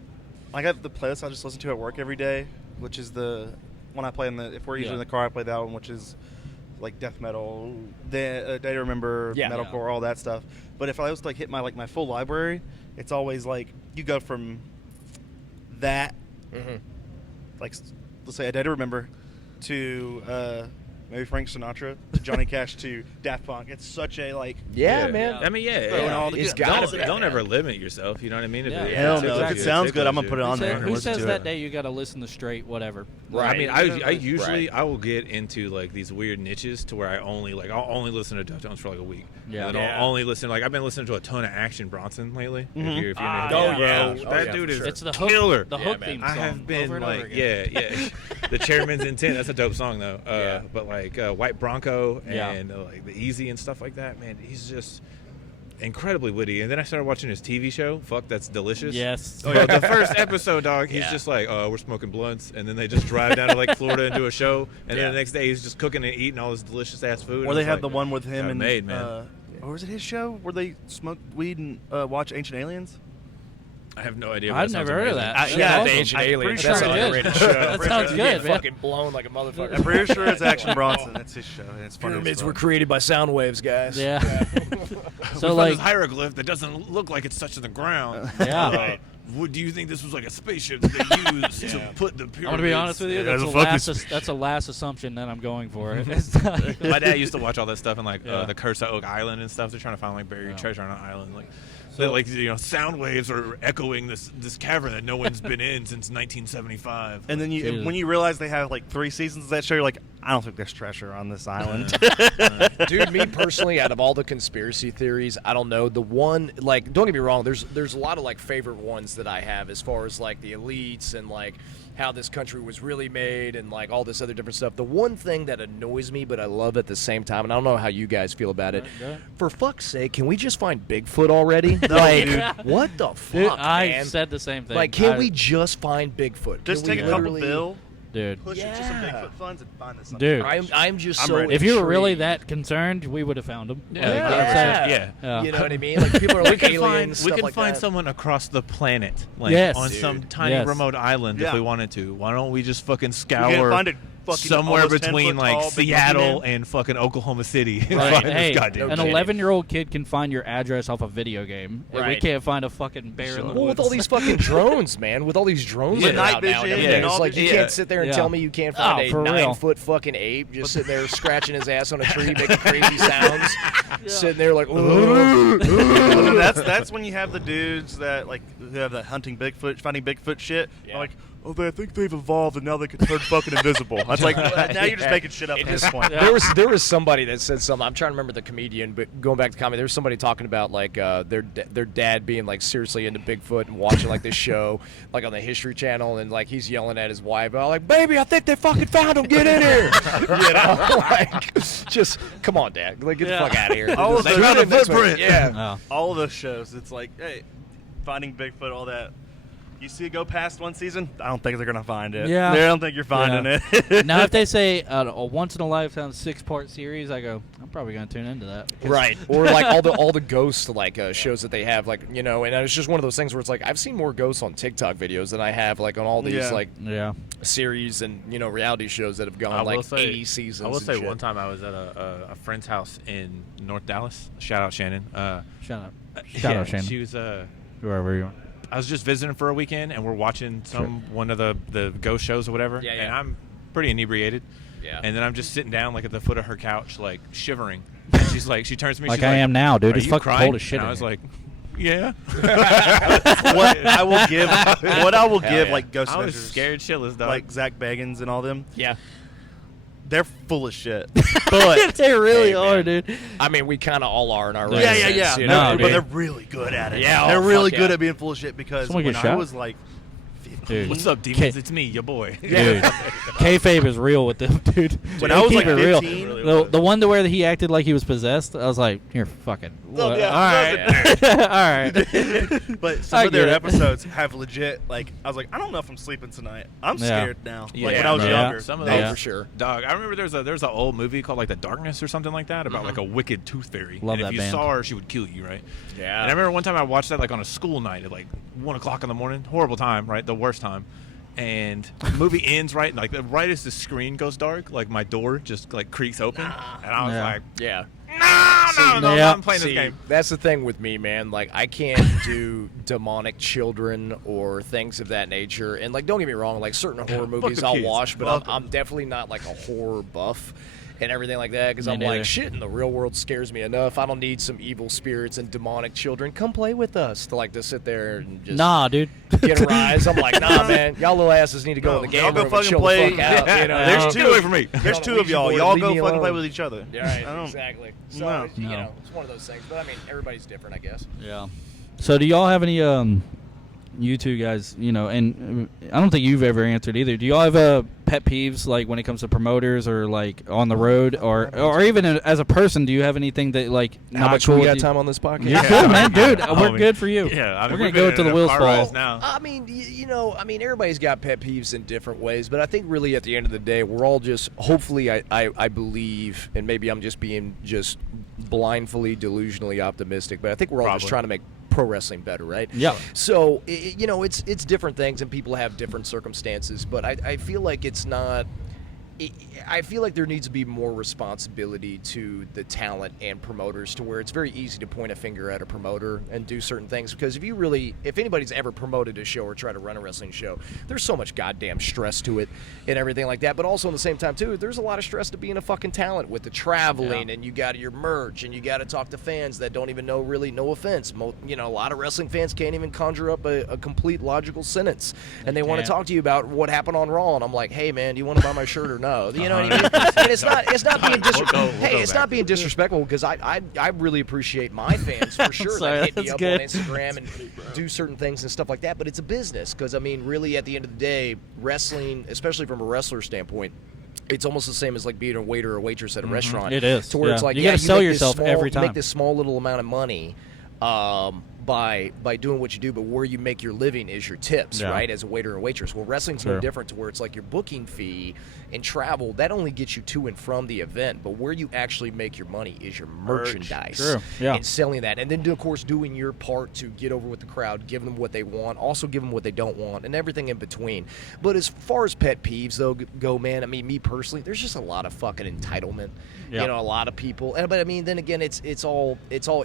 I got the playlist I just listen to at work every day, which is the one I play if we're usually in the car, I play that one, which is like death metal, Day to Remember, metalcore, all that stuff. But if I was to like hit my full library, it's always like you go from that, like let's say A Day to Remember, to maybe Frank Sinatra, to Johnny Cash, to Daft Punk. It's such a like. Man. I mean, don't ever limit yourself. You know what I mean? Hell no. If it sounds good, I'm gonna put it on there. Who says that day you got to listen to straight whatever? Right. I mean, I usually I will get into like these weird niches to where I'll only listen to Deftones for like a week. Yeah. And I'll only listen. Like I've been listening to a ton of Action Bronson lately. If you're that dude is it's the killer. The hook theme song. I have been over and like, over again. The Chairman's Intent. That's a dope song though. But like White Bronco and like the Easy and stuff like that. Man, he's just incredibly witty. And then I started watching his TV show. Fuck, That's Delicious. Yes. Oh yeah, the first episode, dog. He's just like, we're smoking blunts, and then they just drive down to like Florida and do a show, and then the next day he's just cooking and eating all this delicious ass food. Or they had the one with him and man. Or was it his show where they smoked weed and watch Ancient Aliens? I have no idea. I've never heard of that. The Ancient Aliens. That's That's good. underrated show. That sounds good, man. Fucking blown like a motherfucker. I'm pretty sure it's Action Bronson. That's his show, and it's funny. Pyramids were created by sound waves, guys. Yeah. So So like like, this hieroglyph that doesn't look like it's touching the ground. yeah. Do you think this was like a spaceship that they used to put the pyramids? I'm gonna be honest with you. That's a last assumption that I'm going for. My dad used to watch all that stuff in like the Curse of Oak Island and stuff. They're trying to find like buried treasure on an island, like. So, like, you know, sound waves are echoing this cavern that no one's been in since 1975. And then when you realize they have like 3 seasons of that show, you're like, I don't think there's treasure on this island. Dude, me personally, out of all the conspiracy theories, I don't know. The one, like, don't get me wrong, there's a lot of like favorite ones that I have as far as like the elites and like how this country was really made and like all this other different stuff. The one thing that annoys me but I love at the same time, and I don't know how you guys feel about it, for fuck's sake, can we just find Bigfoot already? What the fuck, Dude, man? I said the same thing. Like, can't we just find Bigfoot? Just Can take we a couple literally- bill, dude. push it to some Bigfoot funds, and find this. Dude. I'm just I'm so ready. If you were really intrigued. that concerned, we would have found him. Yeah. You know what I mean? Like, people are like aliens, we stuff can like find that. someone across the planet, like Yes. on Dude. some tiny Yes. remote island if we wanted to. Why don't we just fucking You scour can't find a fucking somewhere almost between 10-foot like tall big Seattle monkey man? and fucking Oklahoma City and Right. find Hey, this goddamn an shit. 11-year-old kid can find your address off a video game. And we Right. can't find a fucking bear in the Well, woods. with all these fucking drones, man, with all these drones With that are night out now, and vision everything, and it's all like you the- can't sit there and Yeah. tell me you can't find Oh, a for real. 9-foot fucking ape just sitting there scratching his ass on a tree, making crazy sounds, sitting there like, Well, that's when you have the dudes that like who have that finding Bigfoot shit. Yeah. I'm like, oh, I think they've evolved and now they can turn fucking invisible. I was like, now you're just making shit up at this point. There was somebody that said something. I'm trying to remember the comedian, but going back to comedy, there was somebody talking about like their dad being like seriously into Bigfoot and watching like this show like on the History Channel, and like he's yelling at his wife, like, "Baby, I think they fucking found him. Get in here!" You know, like, just come on, Dad, like get the fuck out of here. All of They those- found a footprint. Yeah. All of those shows, it's like, hey, finding Bigfoot, all that. You see it go past one season, I don't think they're gonna find it. Yeah. I don't think you're finding it. Now, if they say a once in a lifetime 6-part series, I go, I'm probably gonna tune into that. Right, or like all the ghost like shows that they have, like, you know, and it's just one of those things where it's like I've seen more ghosts on TikTok videos than I have like on all these like series and, you know, reality shows that have gone like 80 seasons. I will say shit. one time I was at a friend's house in North Dallas. Shout out Shannon. Shout out Shannon. She was Wherever you are. I was just visiting for a weekend, and we're watching one of the ghost shows or whatever. Yeah. And I'm pretty inebriated. Yeah. And then I'm just sitting down like at the foot of her couch, like shivering. And she's like, she turns to me, Like she's I am now, dude. "Are It's you fucking crying?" cold as shit. And in I was here. like, yeah. what I will give yeah. like ghost I was adventures, scared shitless, dog. like Zach Bagans and all them. Yeah. They're full of shit. But they really Hey, are, man. dude. I mean, we kind of all are in our Yeah, right yeah, sense, yeah. you No, know? but dude. they're really good at it. Yeah, they're oh, really fuck good yeah. at being full of shit because Someone when get I shot? was like, Dude. What's up, demons? K- It's me, your boy. Dude, kayfabe is real with them, dude. When They I was, keep like, it real. 15, The one to where he acted like he was possessed, I was like, "You're fucking." Oh, yeah. All right, but some I of their get it. episodes have legit like I was like, I don't know if I'm sleeping tonight. I'm Yeah. scared now. Yeah, like when I was yeah. younger. Some of Oh, those, for sure. dog. I remember there's an old movie called like The Darkness or something like that about like a wicked tooth fairy. Love and that if you band. saw her, she would kill you, right? Yeah. And I remember one time I watched that like on a school night at like 1:00 in the morning. Horrible time, right? The worst time. And the movie ends right right as the screen goes dark, like my door just like creaks open, and I was Yeah. like, Yeah. no, Yeah. I'm playing See, this game. that's the thing with me, man. Like, I can't do demonic children or things of that nature. And, like, don't get me wrong, like, certain horror movies the I'll kids. watch, but Fuck I'm definitely not, like, a horror buff and everything like that, because Me I'm neither. like, shit in the real world scares me enough. I don't need some evil spirits and demonic children. Come play with us to sit there and just Nah, dude. get a rise. I'm like, nah, man. Y'all little asses need to go in the game y'all go room and fucking chill play. the fuck out. You know? There's Get two away from me. There's on a two of Ouija y'all. board, Y'all leave go me fucking play alone. with each other. Yeah, right, I don't- exactly. So, No. you No. know, it's one of those things. But, I mean, everybody's different, I guess. Yeah. So, do y'all have any you two guys, you know, and I don't think you've ever answered either. Do y'all have pet peeves, like when it comes to promoters or like on the road, or even as a person? Do you have anything that like How not much cool we with got you? time on this podcast? You're good, man, dude. Oh, We're man. good for you. Yeah, I mean, we're gonna we've go been till the in a wheels car fall. ride now. I mean, you know, everybody's got pet peeves in different ways, but I think really at the end of the day, we're all just, hopefully, I believe, and maybe I'm just being just blindly, delusionally optimistic, but I think we're all just Probably. trying to make pro wrestling better, right? Yeah. So, you know, it's different things, and people have different circumstances, but I feel like it's not. I feel like there needs to be more responsibility to the talent and promoters, to where it's very easy to point a finger at a promoter and do certain things, because if anybody's ever promoted a show or tried to run a wrestling show, there's so much goddamn stress to it and everything like that. But also at the same time too, there's a lot of stress to being a fucking talent with the traveling, and you got your merch, and you got to talk to fans that don't even know, really, no offense, you know, a lot of wrestling fans can't even conjure up a complete logical sentence, and they want to can't. talk to you about what happened on Raw, and I'm like, hey man, do you want to buy my shirt or no? You know what I mean? And it's not being it's not being disrespectful, because I really appreciate my fans for sure Sorry, that hit me that's up good. on Instagram and do certain things and stuff like that. But it's a business, because I mean, really, at the end of the day, wrestling, especially from a wrestler standpoint, it's almost the same as like being a waiter or waitress at a restaurant. It is, to where it's yeah. like You gotta sell make this yourself small, every you make time. this small little amount of money. By doing what you do, but where you make your living is your tips, Yeah. right? As a waiter or waitress. Well, wrestling's no Sure. different, to where it's like your booking fee and travel, that only gets you to and from the event, but where you actually make your money is your merchandise. True, yeah. And selling that, and then of course doing your part to get over with the crowd, give them what they want, also give them what they don't want, and everything in between. But as far as pet peeves though go, man, I mean, me personally, there's just a lot of fucking entitlement. Yeah. You know, a lot of people, but I mean, then again, it's all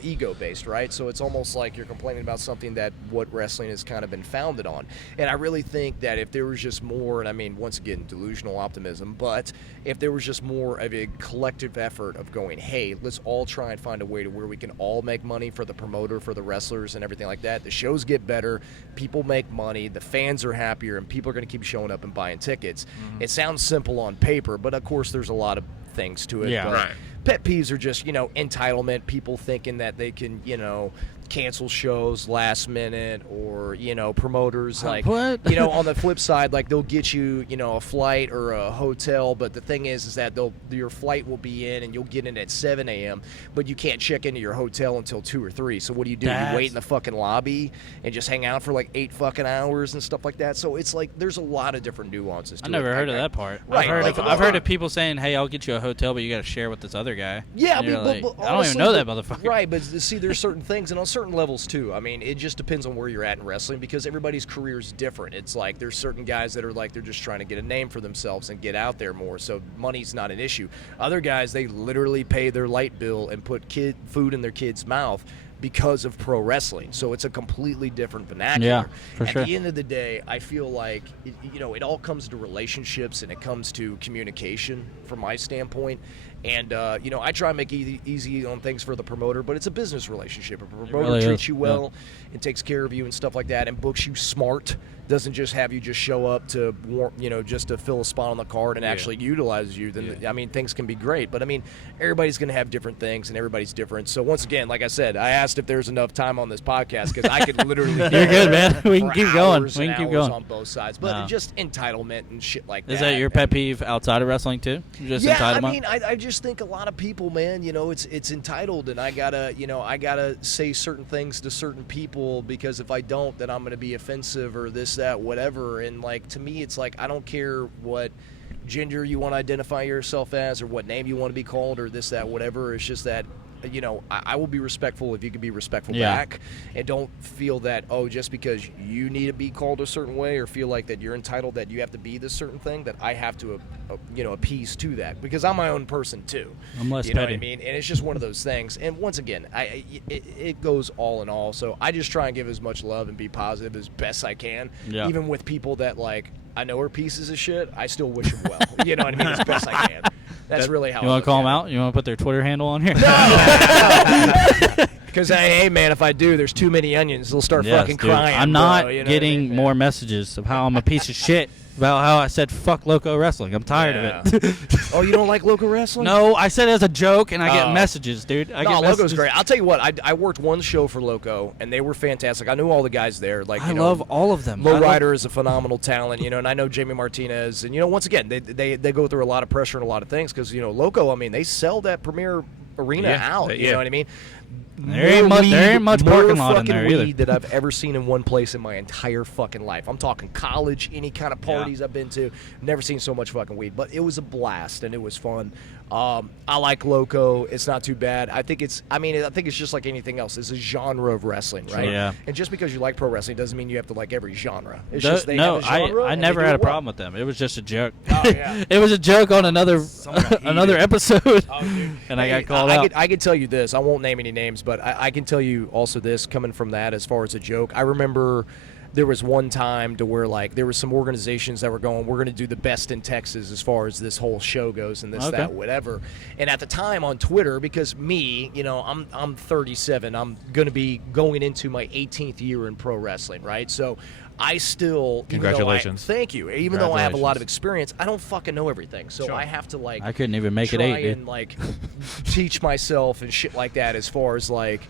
ego based, right? So it's almost like you're complaining about something that what wrestling has kind of been founded on. And I really think that if there was just more, and I mean, once again, delusional optimism, but if there was just more of a collective effort of going, hey, let's all try and find a way to where we can all make money for the promoter, for the wrestlers, and everything like that. The shows get better, people make money, the fans are happier, and people are going to keep showing up and buying tickets. It sounds simple on paper, but of course, there's a lot of things to it. Yeah. But Right. pet peeves are just, you know, entitlement, people thinking that they can, you know, cancel shows last minute, or promoters What? on the flip side, like they'll get you a flight or a hotel, but the thing is that your flight will be in and you'll get in at 7 a.m. but you can't check into your hotel until 2 or 3. So what do? You wait in the fucking lobby and just hang out for like 8 fucking hours and stuff like that. So it's like there's a lot of different nuances to I never it. heard of that part. Right, I've heard of people saying, "Hey, I'll get you a hotel, but you got to share with this other guy." Yeah, And you're but like, honestly, I don't even know that motherfucker. Right, but see, there's certain things, and on certain levels too. I mean, it just depends on where you're at in wrestling, because everybody's career is different. It's like there's certain guys that are like they're just trying to get a name for themselves and get out there more, so money's not an issue. Other guys, they literally pay their light bill and put food in their kid's mouth because of pro wrestling. So it's a completely different vernacular. Yeah, for sure. At the end of the day, I feel like it all comes to relationships, and it comes to communication from my standpoint. And I try and make it easy on things for the promoter, but it's a business relationship. If a promoter really treats is. you well and takes care of you and stuff like that, and books you smart, doesn't just have you just show up to just to fill a spot on the card and actually utilizes you, then I mean, things can be great. But I mean, everybody's going to have different things, and everybody's different. So once again, like I said, I asked if there's enough time on this podcast, because I could literally You're good, man. We can keep going. We can keep going on both sides, but just entitlement and shit like that. Is that your pet peeve outside of wrestling too? Just entitlement? I mean, I just think a lot of people, man, it's entitled, and I gotta say certain things to certain people, because if I don't, then I'm gonna be offensive or this, that, whatever. And like, to me, it's like, I don't care what gender you want to identify yourself as, or what name you want to be called, or this, that, whatever. It's just that I will be respectful if you can be respectful back, and don't feel that, just because you need to be called a certain way, or feel like that you're entitled, that you have to be this certain thing, that I have to appease to that, because I'm my own person too. I'm less you know petty. what I mean? And it's just one of those things. And once again, it goes all in all. So I just try and give as much love and be positive as best I can, even with people that like I know are pieces of shit. I still wish them well. You know what I mean? As best I can. That's really how. You want to call them out? You want to put their Twitter handle on here? Because hey, man, if I do, there's too many onions. They'll start fucking dude. crying. I'm not bro, getting more messages of how I'm a piece of shit about how I said fuck Loco Wrestling. I'm tired of it. Oh, you don't like Loco Wrestling? No, I said it as a joke, and I get messages, dude. I get Loco's messages. great. I'll tell you what. I worked one show for Loco, and they were fantastic. I knew all the guys there. Like I love all of them. Lowrider is a phenomenal talent, and I know Jamie Martinez, and once again, they go through a lot of pressure and a lot of things, because Loco, I mean, they sell that Premier Arena out. You know what I mean? There ain't much parking lot in there either. Weed that I've ever seen in one place in my entire fucking life. I'm talking college, any kind of parties I've been to. Never seen so much fucking weed, but it was a blast and it was fun. I like Loco. It's not too bad. I think it's just like anything else. It's a genre of wrestling, right? Yeah. And just because you like pro wrestling doesn't mean you have to like every genre. It's No, just they have a genre, I and never they do had a it well. problem with them. It was just a joke. Oh, yeah. It was a joke on another episode, Oh, dude. and I got called out. I could tell you this. I won't name any names, but I can tell you also this, coming from that as far as a joke. I remember there was one time to where like there were some organizations that were going, we're going to do the best in Texas as far as this whole show goes, and this, that, whatever. And at the time on Twitter, because me, I'm 37, I'm going to be going into my 18th year in pro wrestling, right? So I still, congratulations. Thank you. Even though I have a lot of experience, I don't fucking know everything. So I have to like, I couldn't even make it 8, try and like teach myself and shit like that, as far as like,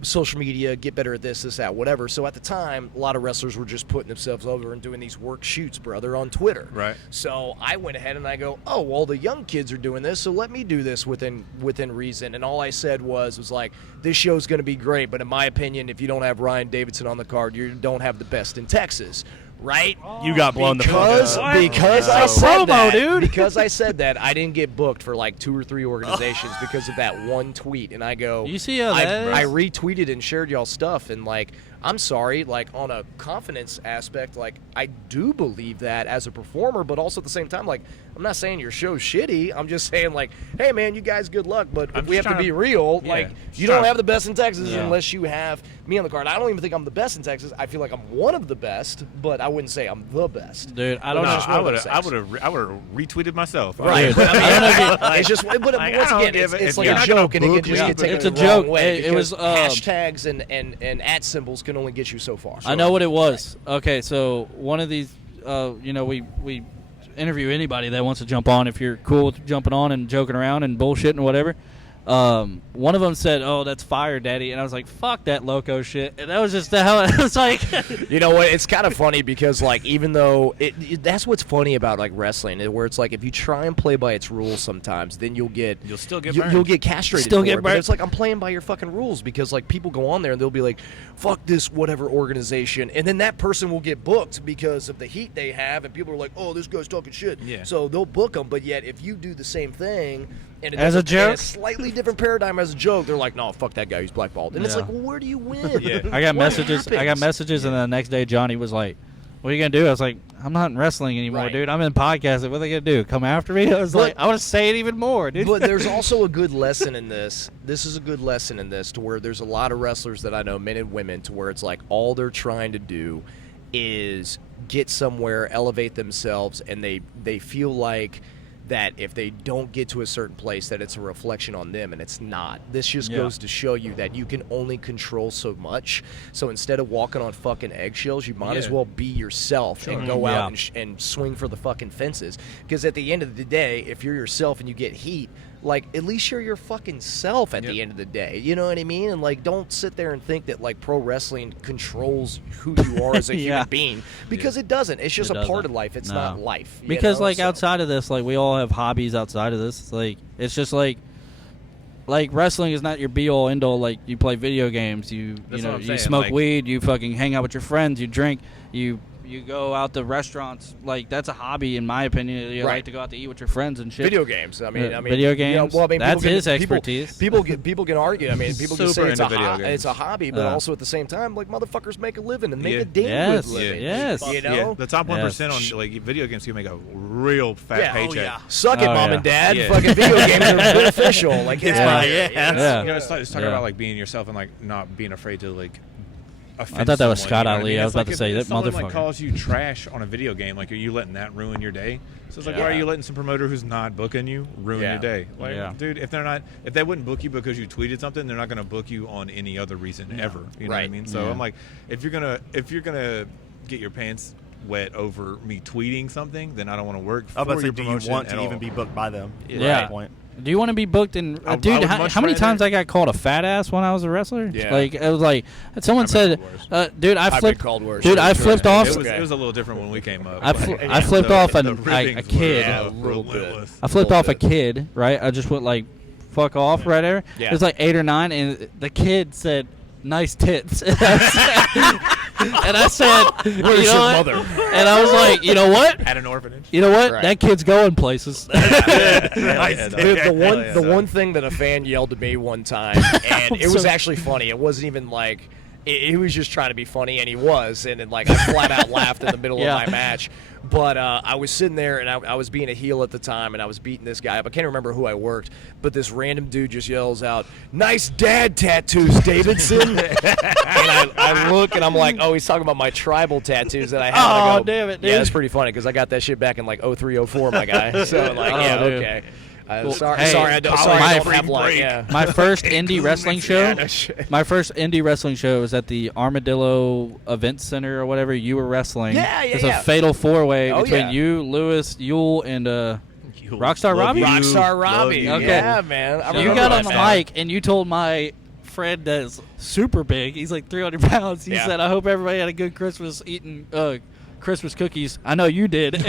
social media, get better at this, that, whatever. So at the time, a lot of wrestlers were just putting themselves over and doing these work shoots, brother, on Twitter. Right. So I went ahead and I go, oh, well, the young kids are doing this, so let me do this within reason. And all I said was like, this show's going to be great, but in my opinion, if you don't have Ryan Davidson on the card, you don't have the best in Texas. Right? You got blown the fuck up. Because I said promo, that, dude. because I said that, I didn't get booked for like 2 or 3 organizations because of that one tweet. And I go, You see how that is? I retweeted and shared y'all stuff, and like, I'm sorry, like on a confidence aspect, like I do believe that as a performer, but also at the same time, like I'm not saying your show's shitty. I'm just saying like, hey man, you guys good luck, but if we have to be real, like you don't have the best in Texas unless you have me on the card. I don't even think I'm the best in Texas. I feel like I'm one of the best, but I wouldn't say I'm the best. Dude, I don't know. I would have retweeted myself. Right. But, I mean, it's just, but once again, it's like a joke, and it can just get taken it's a the wrong joke. way. It was hashtags and @ symbols can only get you so far. So, I know what it was. Okay, so one of these, we interview anybody that wants to jump on if you're cool with jumping on and joking around and bullshitting or whatever. one of them said, "Oh, that's fire, Daddy," and I was like, "Fuck that loco shit," and that was just how it was like. You know what? It's kind of funny because, like, even though that's what's funny about like wrestling, where it's like if you try and play by its rules, sometimes then you'll still get burned. You'll get castrated. Still for get it, but burned. it's like I'm playing by your fucking rules because like people go on there and they'll be like, "Fuck this whatever organization," and then that person will get booked because of the heat they have, and people are like, "Oh, this guy's talking shit." Yeah. So they'll book them, but yet if you do the same thing. And it As a doesn't- and joke? a slightly different paradigm as a joke. They're like, "No, fuck that guy. He's blackballed." And it's Yeah. like, well, where do you win? Yeah. I got What messages. I got happens? messages, and then the next day Johnny was like, "What are you gonna do?" I was like, "I'm not in wrestling anymore, Right. dude. I'm in podcasting. What are they gonna do? Come after me?" I was like, "I want to say it even more, dude." But there's also a good lesson in this. This is a good lesson in this to where there's a lot of wrestlers that I know, men and women, to where it's like all they're trying to do is get somewhere, elevate themselves, and they feel like that if they don't get to a certain place that it's a reflection on them, and it's not. This just Yeah. goes to show you that you can only control so much. So instead of walking on fucking eggshells, you might as Yeah. well be yourself and go Yeah. out and swing for the fucking fences. Because at the end of the day, if you're yourself and you get heat, like, at least you're your fucking self at the end of the day. You know what I mean? And, like, don't sit there and think that, like, pro wrestling controls who you are as a Yeah. human being. Because it doesn't. It's just It a part doesn't. of life. It's No. not life. you Because know? like So- outside of this, like we all have hobbies outside of this. It's like it's just like wrestling is not your be all end all. Like you play video games, you That's know what I'm you saying, smoke like- weed, you fucking hang out with your friends, you drink, you go out to restaurants. Like that's a hobby in my opinion. You Right. like to go out to eat with your friends and shit. Video games. I mean, Video you know, games? well, I mean, That's people can- his people- expertise. People can argue. I mean, people can say Super it's a, into video games. it's a hobby, but also at the same time, like motherfuckers make a living and make Yeah. a damn Yes, good living. yes. You know. Yeah, the top 1% Yes. on like video games can make a real fat Yeah, paycheck. Suck it, Oh, mom yeah. and dad. Yeah. Fucking video games are beneficial. Like, It's yeah, my- yeah. Yeah. You know, it's talking Yeah. about like being yourself and like not being afraid to like. Offend I thought that was someone, Scott you know what Ali. mean? I was It's about like to if say, that someone, motherfucker. like, calls you trash on a video game. Like, are you letting that ruin your day? So it's like, why are you letting some promoter who's not booking you ruin Yeah. your day? Like, Yeah. dude, if they wouldn't book you because you tweeted something, they're not going to book you on any other reason ever. You know what I Right. mean? So Yeah. I'm like, if you're gonna get your pants wet over me tweeting something, then I don't want to work. I was about for to say, your do you promotion want at to even all. be booked by them? Yeah. At Yeah. that point. Do you want to be booked in? I Dude, would how much many rather- times I got called a fat ass when I was a wrestler? Yeah. Like it was like someone I've said, been called dude, I I've been flipped. called worse. Dude, I flipped off. It was a little different when we came up. I Like, flipped the- off the a ribbings kid. were, Yeah, a little bit. relentless. I flipped little off a bit. kid, right? I just went like, fuck off right there. Yeah. It was like 8 or 9, and the kid said, "Nice tits." And I said, Where's you your know what? mother? And I was like, you know what? At an orphanage. You know what? Right. That kid's going places. Yeah, The one thing that a fan yelled at me one time, and it was So- actually funny. It wasn't even like he was just trying to be funny, and he was, and then, like, I flat out laughed in the middle Yeah. of my match. But I was sitting there, and I was being a heel at the time, and I was beating this guy up. I can't remember who I worked, but this random dude just yells out, "Nice dad tattoos, Davidson!" And I look, and I'm like, oh, he's talking about my tribal tattoos that I have. Oh, And I go, damn it, dude. Yeah, it's pretty funny, because I got that shit back in, like, 03, 04, my guy. So, like, Oh, yeah, dude. okay. Well, Sorry, hey, I don't my have like, yeah. My first indie wrestling show. Yeah, no shit. My first indie wrestling show was at the Armadillo Event Center or whatever. You were wrestling. Yeah, yeah, It's yeah. a fatal 4-way Oh, between yeah. you, Lewis, Yule, and Rockstar Love Robbie? you, Rockstar love Robbie. you. Okay. Yeah, man. I you remember got that, on the man. mic and you told my friend that's super big. He's like 300 pounds. He Yeah. said, "I hope everybody had a good Christmas eating Christmas cookies." I know you did.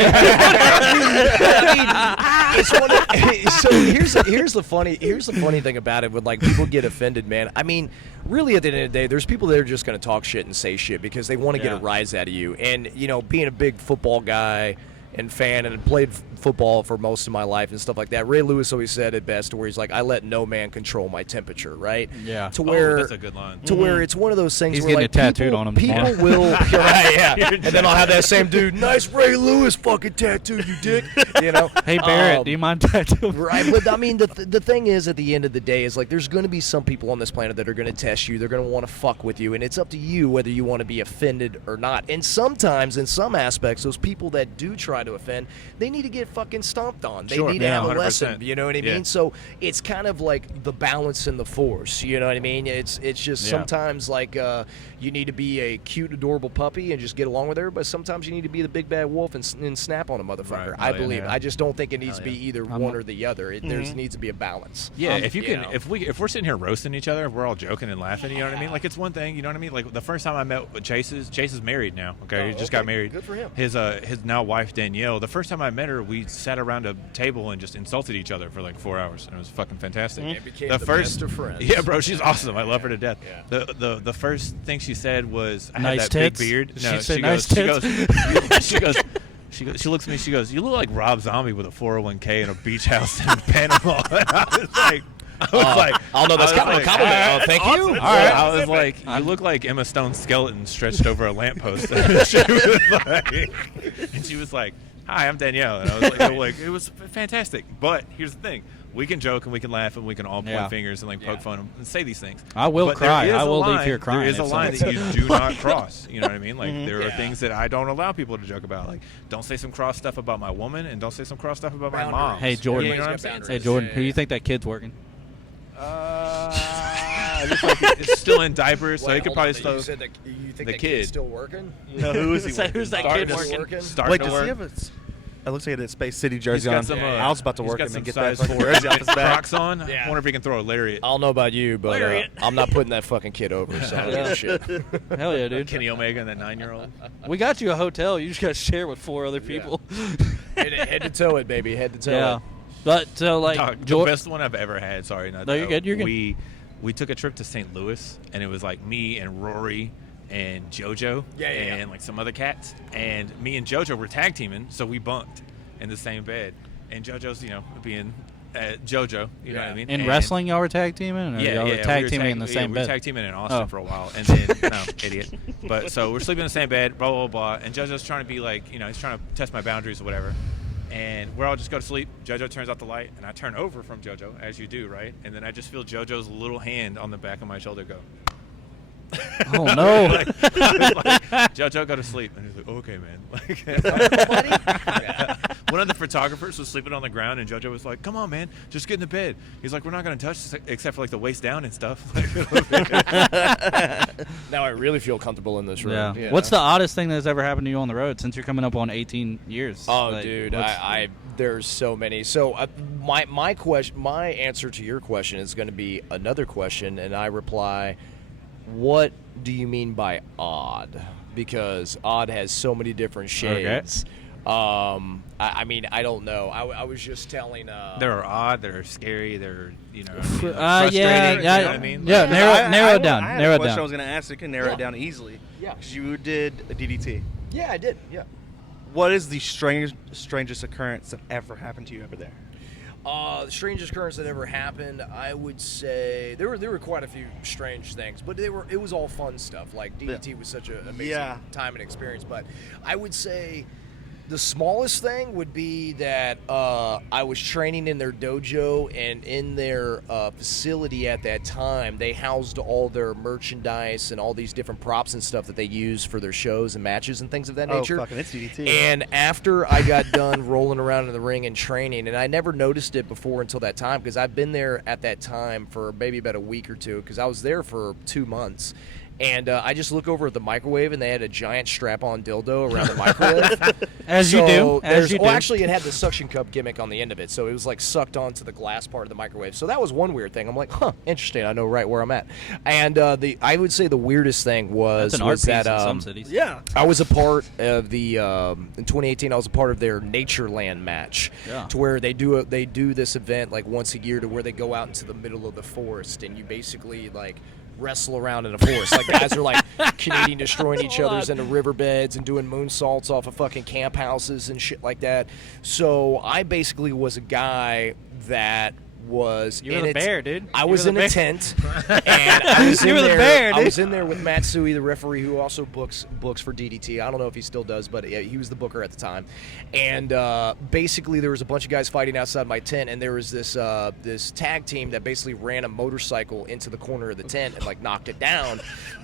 It's one of, so here's the funny thing about it when, like, people get offended, man. I mean, really, at the end of the day, there's people that are just going to talk shit and say shit because they want to get a rise out of you. And, you know, being a big football guy and fan and played football for most of my life and stuff like that, Ray Lewis always said it best, where he's like, "I let no man control my temperature," right? Yeah. To where that's a good line. to where it's one of those things He's where, getting like, it tattooed people, on him people tomorrow. will right, yeah. And then I'll have that same dude, "Nice Ray Lewis fucking tattoo, you dick." You know? Hey Barrett, do you mind tattooing? Right, but I mean, the thing is, at the end of the day, is like there's going to be some people on this planet that are going to test you. They're going to want to fuck with you, and it's up to you whether you want to be offended or not. And sometimes, in some aspects, those people that do try to offend, they need to get fucking stomped on. They Sure. need to have a 100%. lesson. You know what I mean? Yeah. So it's kind of like the balance and the force. You know what I mean? It's just sometimes like you need to be a cute, adorable puppy and just get along with her, but sometimes you need to be the big bad wolf and snap on a motherfucker. Right. I Oh, yeah. believe. Yeah. I just don't think it needs to be either one or the other. There needs to be a balance. Yeah, if you you can, know. if we're sitting here roasting each other, we're all joking and laughing. You know what I mean? Like it's one thing. You know what I mean? Like the first time I met with Chase is married now. Okay, he just got married. Good for him. His now wife Danielle. The first time I met her, we sat around a table and just insulted each other for like 4 hours, and it was fucking fantastic. It became the best of friends. Yeah, bro, she's awesome. I love her to death. Yeah. The first thing she said was, "I Nice had that tits? big beard." No, She said she nice goes, tits? she goes. She looks at me. She goes, "You look like Rob Zombie with a 401k and a beach house in Panama." And I was like, I'll know that's I was kind of a like, compliment. Thank you. All right. I was like, "You look like Emma Stone's skeleton stretched over a lamppost." And she was like, "Hi, I'm Danielle." And I was like, it was fantastic. But here's the thing. We can joke and we can laugh and we can all point fingers and like poke fun and say these things. I will But cry. there is I a will line- leave here crying There is a if line someone that you do not cross. You know what I mean? Like there are Yeah. things that I don't allow people to joke about. Like don't say some cross stuff about my woman and don't say some cross stuff about my Boundaries. mom. Hey, Jordan. You know what I'm saying? Hey, Jordan, who do you think that kid's working? Looks like it's still in diapers, so he could probably still. still. You said that you think the that kid. kid's still working? No, who is he? So who's that Starting kid to working? Starting Wait, to does work. he have a? It looks like he had a Space City He's jersey got on. some, I was about to he's work got him some and get size that fucking 4 jersey off his back. Crocs on. Yeah. I wonder if he can throw a lariat. I don't know about you, but I'm not putting that fucking kid over. So I don't give a shit. Hell yeah, dude. Kenny Omega and that 9-year-old. We got you a hotel. You just got to share with 4 other people. Head to toe it, baby. Head to toe Yeah. it. But so like Dog, the Jordan, best one I've ever had. Sorry, not No, you're good, you're good. We took a trip to St. Louis, and it was like me and Rory and JoJo and like some other cats, and me and JoJo were tag teaming, so we bunked in the same bed. And JoJo's, being JoJo, you know what I mean? in And- wrestling, y'all were tag teaming, or y'all were tag teaming in the same we bed. were tag teaming in Austin Oh. for a while, and then no, idiot. But so we're sleeping in the same bed, blah blah blah, and JoJo's trying to be like, he's trying to test my boundaries or whatever. And we're all just go to sleep. JoJo turns out the light, and I turn over from JoJo, as you do, right? And then I just feel JoJo's little hand on the back of my shoulder go. Oh no! I was like, JoJo, go to sleep. And he's like, okay, man. One of the photographers was sleeping on the ground, and JoJo was like, come on, man, just get in the bed. He's like, we're not going to touch this except for like the waist down and stuff. Now I really feel comfortable in this room. Yeah. What's the oddest thing that's ever happened to you on the road since you're coming up on 18 years? Oh, Like, dude, what's- I there's so many. So my answer to your question is going to be another question, and I reply, what do you mean by odd? Because odd has so many different shades. I mean, I don't know. I was just telling. They're odd, they're scary, they're, frustrating. yeah, you know what I mean? yeah. Narrow it down. I had Narrow a it question down. I was going to ask. You can narrow Yeah. it down easily. Yeah. 'Cause you did a DDT. Yeah, I did. Yeah. What is the strangest occurrence that ever happened to you over there? The strangest occurrence that ever happened, I would say there were quite a few strange things, but it was all fun stuff. Like DDT was such an amazing time and experience, but I would say the smallest thing would be that I was training in their dojo, and in their facility at that time, they housed all their merchandise and all these different props and stuff that they use for their shows and matches and things of that nature. Oh, fucking it's DDT. And after I got done rolling around in the ring and training, and I never noticed it before until that time, because I've been there at that time for maybe about a week or two, because I was there for 2 months. And I just look over at the microwave, and they had a giant strap-on dildo around the microwave. As you do. As you do. Well, actually, it had the suction cup gimmick on the end of it, so it was like sucked onto the glass part of the microwave. So that was one weird thing. I'm like, interesting. I know right where I'm at. And I would say the weirdest thing was That's an art piece that in some cities. Yeah. I was a part of the in 2018. I was a part of their Natureland match, to where they do this event like once a year, to where they go out into the middle of the forest, and you basically like wrestle around in a forest. Like guys are like Canadian destroying each other's in the riverbeds and doing moonsaults off of fucking camp houses and shit like that. So I basically was a guy that was You were in the it. bear, dude. I You was were in the a bear. tent, and I was You in were the there. bear, I dude. was in there with Matsui, the referee, who also books for DDT. I don't know if he still does, but he was the booker at the time. And basically, there was a bunch of guys fighting outside my tent, and there was this this tag team that basically ran a motorcycle into the corner of the tent and like knocked it down.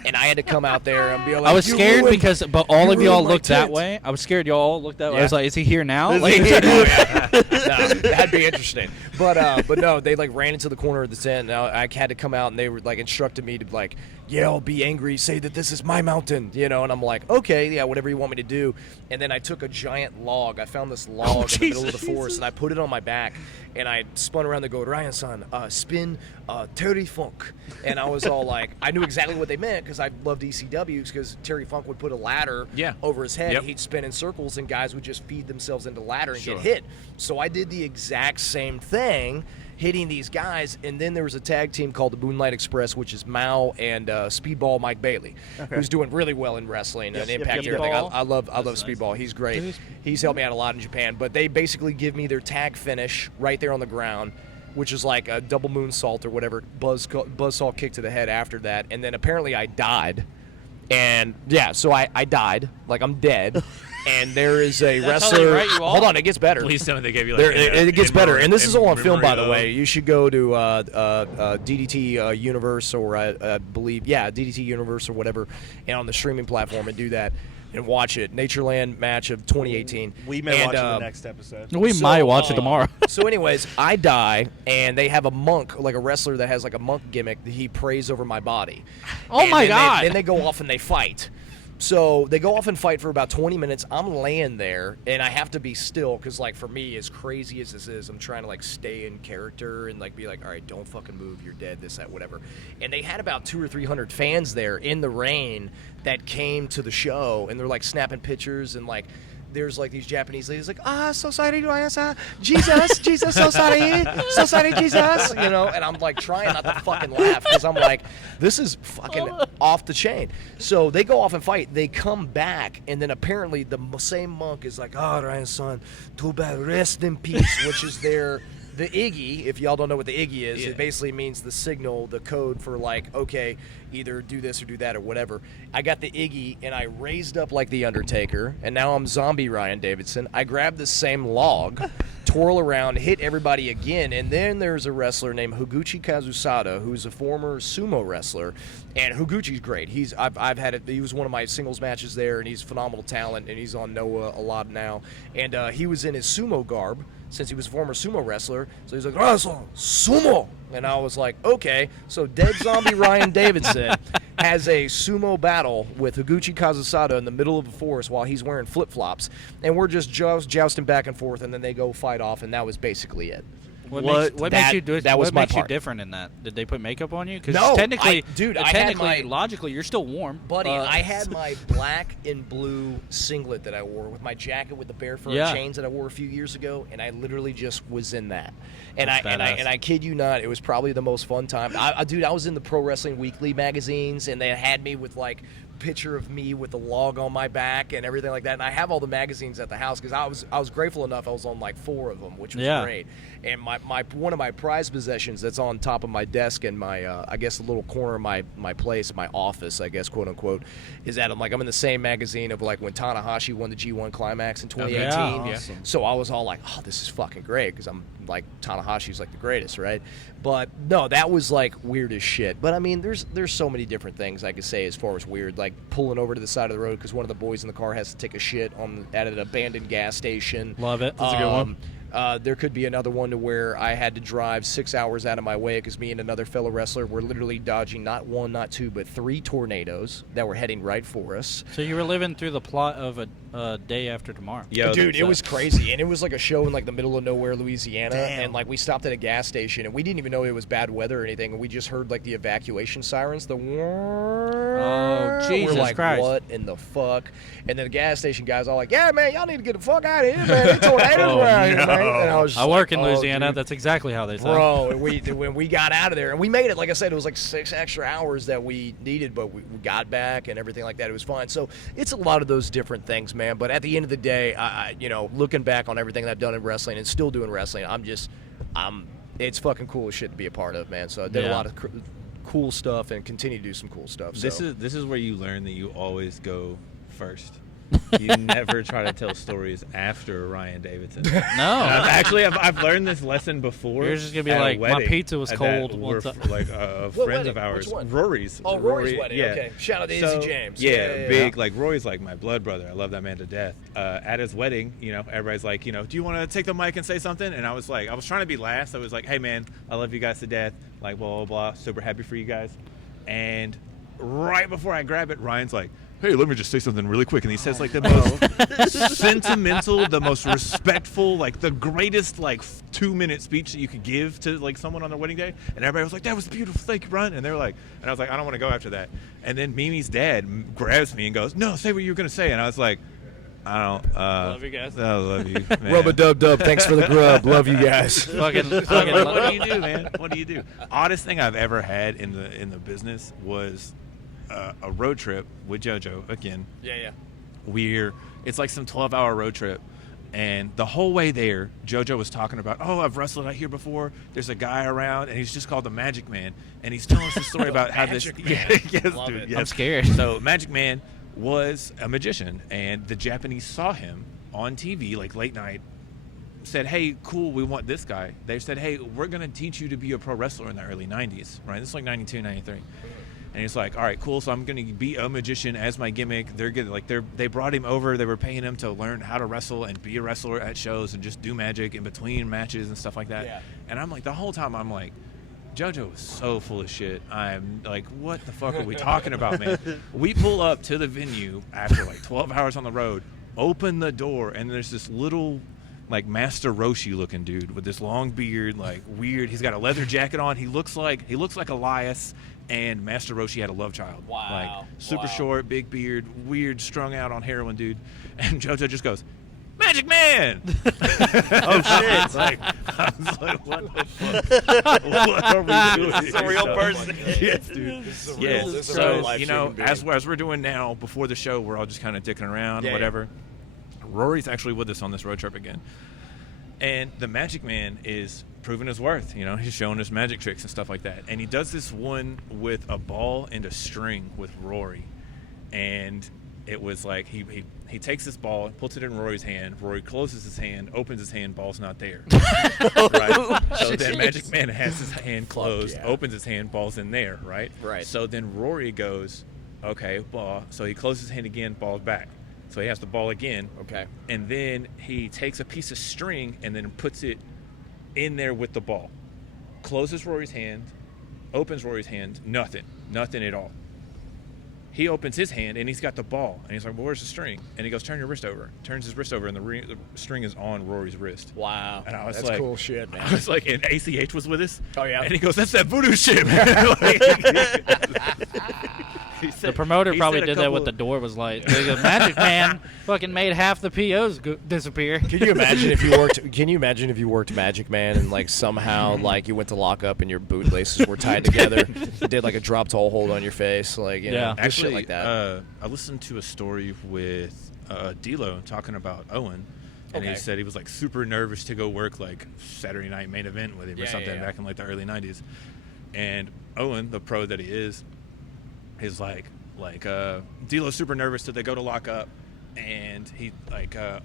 And I had to come out there and be like, I was "You scared ruined- because, but all you of y'all ruined my looked that tent." way. I was scared y'all all looked that way. I Yeah. was like, is he here now? Is Like, he here? Oh, yeah. No, that'd be interesting. But no, they like ran into the corner of the tent, and I had to come out, and they were like instructed me to like yell, be angry, say that this is my mountain, you know. And I'm like, okay, yeah, whatever you want me to do. And then I took a giant log. I found this log in the middle of the forest, and I put it on my back, and I spun around to go, Ryan-san, spin Terry Funk. And I was all like, I knew exactly what they meant because I loved ECWs, because Terry Funk would put a ladder over his head. Yep. He'd spin in circles, and guys would just feed themselves into the ladder and Sure. get hit. So I did the exact same thing, hitting these guys. And then there was a tag team called the Moonlight Express, which is Mao and Speedball Mike Bailey, who's doing really well in wrestling and Impact. yep. Everything. I love That's nice. Speedball. He's great. He's helped me out a lot in Japan. But they basically give me their tag finish right there on the ground, which is like a double moonsault or whatever, buzzsaw kick to the head after that. And then apparently I died. And yeah, so I died, like I'm dead. And there is a That's how they wrestler. write you off? Hold on, it gets better. Please tell me they gave you like It gets better, and this is all on film, by the memory way. You should go to DDT Universe, or I believe, DDT Universe or whatever, and on the streaming platform, and do that and watch it. Natureland match of 2018. We may watch it in the And, next episode. we might watch it tomorrow. So, anyways, I die, and they have a monk, like a wrestler that has like a monk gimmick that he prays over my body. Oh And my then God. Then they go off and they fight. So they go off and fight for about 20 minutes. I'm laying there, and I have to be still because, like, for me, as crazy as this is, I'm trying to, like, stay in character and, like, be like, all right, don't fucking move. You're dead, this, that, whatever. And they had about 200 or 300 fans there in the rain that came to the show, and they're, like, snapping pictures and, like, there's like these Japanese ladies like, so sorry, Jesus, Jesus, so sorry, Jesus, you know, and I'm like trying not to fucking laugh because I'm like, this is fucking off the chain. So they go off and fight, they come back, and then apparently the same monk is like, Ryan-san, too bad, rest in peace, which is the Iggy. If y'all don't know what the Iggy is, it basically means the signal, the code for like, okay, either do this or do that or whatever. I got the Iggy, and I raised up like the Undertaker, and now I'm zombie Ryan Davidson. I grabbed the same log, twirl around, hit everybody again, and then there's a wrestler named Higuchi Kazusada, who's a former sumo wrestler, and Higuchi's great. I've had it. He was one of my singles matches there, and he's phenomenal talent, and he's on Noah a lot now, and he was in his sumo garb, since he was a former sumo wrestler. So he's like, sumo! And I was like, okay. So dead zombie Ryan Davidson has a sumo battle with Higuchi Kazusada in the middle of the forest while he's wearing flip-flops. And we're just jousting back and forth, and then they go fight off, and that was basically it. What That- makes you do it? that was What my makes you part. different in that? Did they put makeup on you? Because No, technically, I had my- logically, you're still warm, Buddy, I had my black and blue singlet that I wore with my jacket with the bear fur chains that I wore a few years ago, and I literally just was in that. And That's badass. I kid you not, it was probably the most fun time. Dude, I was in the Pro Wrestling Weekly magazines, and they had me with like picture of me with the log on my back and everything like that. And I have all the magazines at the house because I was grateful enough. I was on like 4 of them, which was great. And my one of my prized possessions that's on top of my desk in my I guess a little corner of my place, my office, I guess, quote unquote, is that I'm in the same magazine of like when Tanahashi won the G1 Climax in 2018. Yeah, awesome. So I was all like, oh, this is fucking great because I'm like, Tanahashi's like the greatest, right? But no, that was like weird as shit. But I mean, there's so many different things I could say as far as weird, like pulling over to the side of the road because one of the boys in the car has to take a shit at an abandoned gas station. Love it. That's a good one. There could be another one to where I had to drive 6 hours out of my way because me and another fellow wrestler were literally dodging not 1, not 2, but 3 tornadoes that were heading right for us. So you were living through the plot of a Day After Tomorrow. Yo, Dude, it was crazy, and it was like a show in like the middle of nowhere, Louisiana, Damn. and like we stopped at a gas station, and we didn't even know it was bad weather or anything, and we just heard like the evacuation sirens, the Jesus we're like, Christ. what in the fuck? And then the gas station guys all like, yeah, man, y'all need to get the fuck out of here, man. They tornadoes around here, man. And I was just I work in like, oh, Louisiana. dude. That's exactly how they say. Bro, and when we got out of there, and we made it, like I said, it was like 6 extra hours that we needed, but we got back and everything like that. It was fine. So it's a lot of those different things, man. But at the end of the day, looking back on everything that I've done in wrestling and still doing wrestling, I'm it's fucking cool as shit to be a part of, man. So I did a lot of cool stuff and continue to do some cool stuff. This is where you learn that you always go first. You never try to tell stories after Ryan Davidson. No. I've learned this lesson before. You're just going to be like, my pizza was cold. We're friends of ours. Which one? Rory's. Oh, Rory's wedding. Yeah. Okay. Shout out to Izzy James. Yeah, big. Like, Rory's like my blood brother. I love that man to death. At his wedding, everybody's like, do you want to take the mic and say something? And I was trying to be last. I was like, hey, man, I love you guys to death. Like, blah, blah, blah. Super happy for you guys. And right before I grab it, Ryan's like, hey, let me just say something really quick. And he says, like, the most sentimental, the most respectful, like, the greatest, like, 2-minute speech that you could give to, like, someone on their wedding day. And everybody was like, that was beautiful. Thank you, Ryan. And they were like, and I was like, I don't want to go after that. And then Mimi's dad grabs me and goes, no, say what you were going to say. And I was like, I don't. Love you guys. I love you, man. Rub-a-dub-dub. Thanks for the grub. Love you guys. Fucking What do you do, man? What do you do? Oddest thing I've ever had in the business was a road trip with JoJo again. Yeah. It's like some 12-hour road trip, and the whole way there, JoJo was talking about, oh, I've wrestled out here before. There's a guy around, and he's just called the Magic Man, and he's telling us a story about how this. Yes, Love dude. it. Yes. I'm scared. So Magic Man was a magician, and the Japanese saw him on TV, like late night. Said, hey, cool, we want this guy. They said, hey, we're going to teach you to be a pro wrestler in the early 90s, right? This is like 92, 93. And he's like, all right, cool, so I'm going to be a magician as my gimmick. They're good. Like, they brought him over. They were paying him to learn how to wrestle and be a wrestler at shows and just do magic in between matches and stuff like that. Yeah. And I'm like, the whole time I'm like, JoJo is so full of shit. I'm like, what the fuck are we talking about, man? We pull up to the venue after like 12 hours on the road, open the door, and there's this little, like, Master Roshi looking dude with this long beard, like weird. He's got a leather jacket on. He looks like Elias, and Master Roshi had a love child. Wow. Like, super short, big beard, weird, strung out on heroin dude. And JoJo just goes, Magic Man! Oh shit! I was like, what the fuck? What are we doing? It's a real person. Yes, dude. This is a Yeah. real- this is a So, real life human being. as we're doing now, before the show, we're all just kind of dicking around, Yeah, whatever. Rory's actually with us on this road trip again. And the Magic Man is proving his worth. He's showing us magic tricks and stuff like that. And he does this one with a ball and a string with Rory. And it was like he takes this ball, puts it in Rory's hand. Rory closes his hand, opens his hand, ball's not there. Right? So then Magic Man has his hand closed, opens his hand, ball's in there, right? Right. So then Rory goes, okay, ball. So he closes his hand again, ball's back. So he has the ball again. Okay. And then he takes a piece of string and then puts it in there with the ball. Closes Rory's hand, opens Rory's hand, nothing at all. He opens his hand and he's got the ball. And he's like, well, where's the string? And he goes, turn your wrist over. Turns his wrist over and the string is on Rory's wrist. Wow. And I was That's like, cool shit, man. I was like, and ACH was with us. Oh, yeah. And he goes, that's that voodoo shit, man. The promoter probably did that with the the door was light. They go, Magic Man fucking made half the POs disappear. Can you imagine if you worked? Can you imagine if you worked Magic Man and like somehow like you went to lock up and your boot laces were tied together, did like a drop toe hold on your face, like Yeah. just shit like that. I listened to a story with D'Lo talking about Owen, and he Okay. said he was like super nervous to go work like Saturday Night Main Event with him or Yeah, something yeah. back in like the early 90s. And Owen, the pro that he is like D'Lo's super nervous, so they go to lock up, and he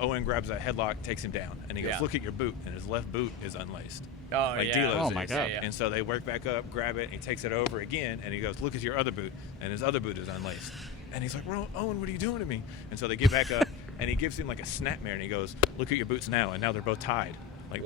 Owen grabs a headlock, takes him down, and he goes, Yeah. look at your boot, and his left boot is unlaced. Oh, Like yeah. D'Lo's Oh, my is. God. Yeah. And so they work back up, grab it, and he takes it over again, and he goes, look at your other boot, and his other boot is unlaced. And he's like, well, Owen, what are you doing to me? And so they get back up, and he gives him like a snapmare, and he goes, look at your boots now, and now they're both tied.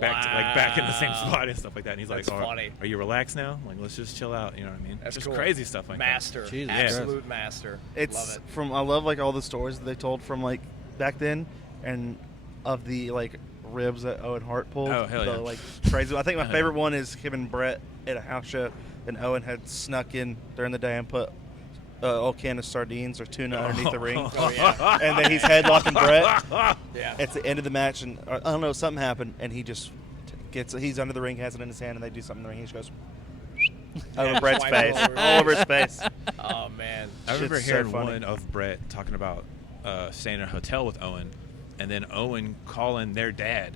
Back in the same Wow. spot and stuff like that. And he's That's like, funny. are you relaxed now? Like, let's just chill out. You know what I mean? That's just cool. crazy stuff like Master, Jesus absolute master. It's Love it. I love like all the stories that they told from like back then, and of the like ribs that Owen Hart pulled. Oh, hell yeah. The, like crazy. I think my favorite one is him and Brett at a house show, and Owen had snuck in during the day and put a can of sardines or tuna underneath the ring. Oh, yeah. And then he's headlocking Brett. Yeah. It's the end of the match, and I don't know, something happened, and he just he's under the ring, has it in his hand, and they do something in the ring. He just goes over Brett's Swipe face, over. all over his face. Oh man. I remember Shit's so hearing funny. one of Brett talking about staying in a hotel with Owen, and then Owen calling their dad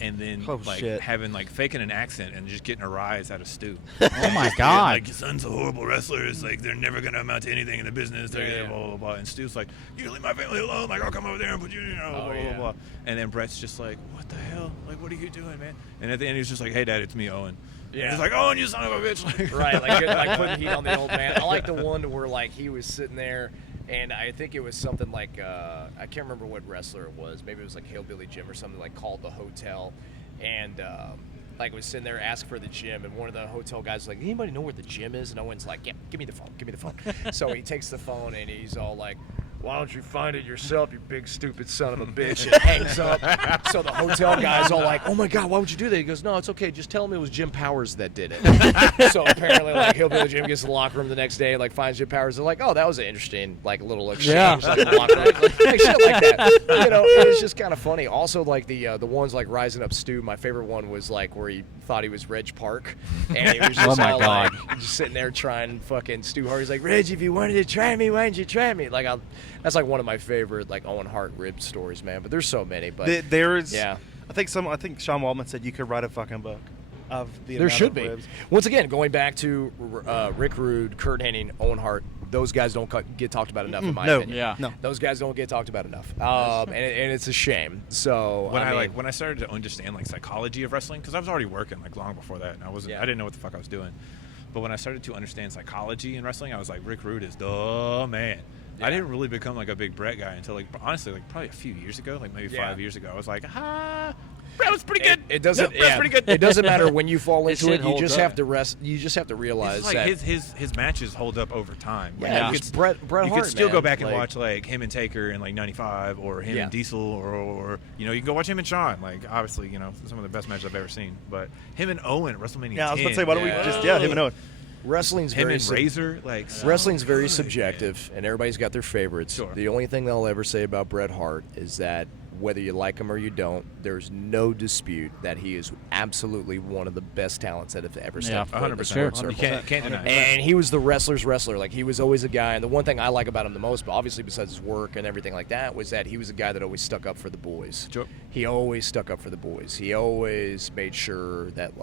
and then shit. having faking an accent and just getting a rise out of Stu. Oh my God! Like, your son's a horrible wrestler. It's like they're never gonna amount to anything in the business. They're blah blah blah. And Stu's like, you leave my family alone. Like, I'll come over there and put you, blah blah blah. And then Brett's just like, what the hell? Like, what are you doing, man? And at the end, he's just like, hey, Dad, it's me, Owen. Yeah. And he's like, Owen, you son of a bitch. Right, like putting heat on the old man. I like the one where he was sitting there. And I think it was something I can't remember what wrestler it was. Maybe it was Hillbilly Jim or something, called the hotel. And, was sitting there asking for the gym. And one of the hotel guys was like, anybody know where the gym is? And Owen's like, yeah, give me the phone. So he takes the phone and he's all like, why don't you find it yourself, you big stupid son of a bitch, and hangs up. So the hotel guy's all like, oh my God, why would you do that? He goes, no, it's okay, just tell him it was Jim Powers that did it. So apparently Hillbilly Jim gets to the locker room the next day and finds Jim Powers. They're like, oh, that was an interesting little exchange. In the locker room. Shit like that. It's just kind of funny. Also the ones Rising Up Stu, my favorite one was where he thought he was Reg Park, and he was just just sitting there trying fucking Stu Hart. He's like, Reg, if you wanted to try me, why didn't you try me? That's one of my favorite Owen Hart rib stories, man. But there's so many. But there's, I think Sean Waltman said you could write a fucking book of the there amount should of be. ribs. Once again, going back to Rick Rude, Kurt Hennig, Owen Hart, those guys don't get talked about enough, in my opinion. Yeah. No. Those guys don't get talked about enough, and it's a shame. So when I started to understand psychology of wrestling, because I was already working long before that, and I didn't know what the fuck I was doing. But when I started to understand psychology in wrestling, I was like, Rick Rude is the man. Yeah. I didn't really become a big Brett guy until honestly probably a few years ago, maybe 5 years ago. I was like, Brett was pretty good. It doesn't. Brett's pretty good. It doesn't matter when you fall into it. You holds just up. have to rest. You just have to realize that his matches hold up over time. Yeah, Bret Hart. You could still man. go back and watch him and Taker in '95, or him and Diesel, or you can go watch him and Shawn. Obviously, some of the best matches I've ever seen. But him and Owen at WrestleMania. Yeah, I was about to 10, say, why don't we just him and Owen. Wrestling's him very and Razor, wrestling's very subjective, and everybody's got their favorites. Sure. The only thing they'll ever say about Bret Hart is that whether you like him or you don't, there's no dispute that he is absolutely one of the best talents that have ever stepped foot in the sports circle. You can't deny it. And he was the wrestler's wrestler. He was always a guy, and the one thing I like about him the most, but obviously besides his work and everything like that, was that he was a guy that always stuck up for the boys. Sure. He always stuck up for the boys. He always made sure that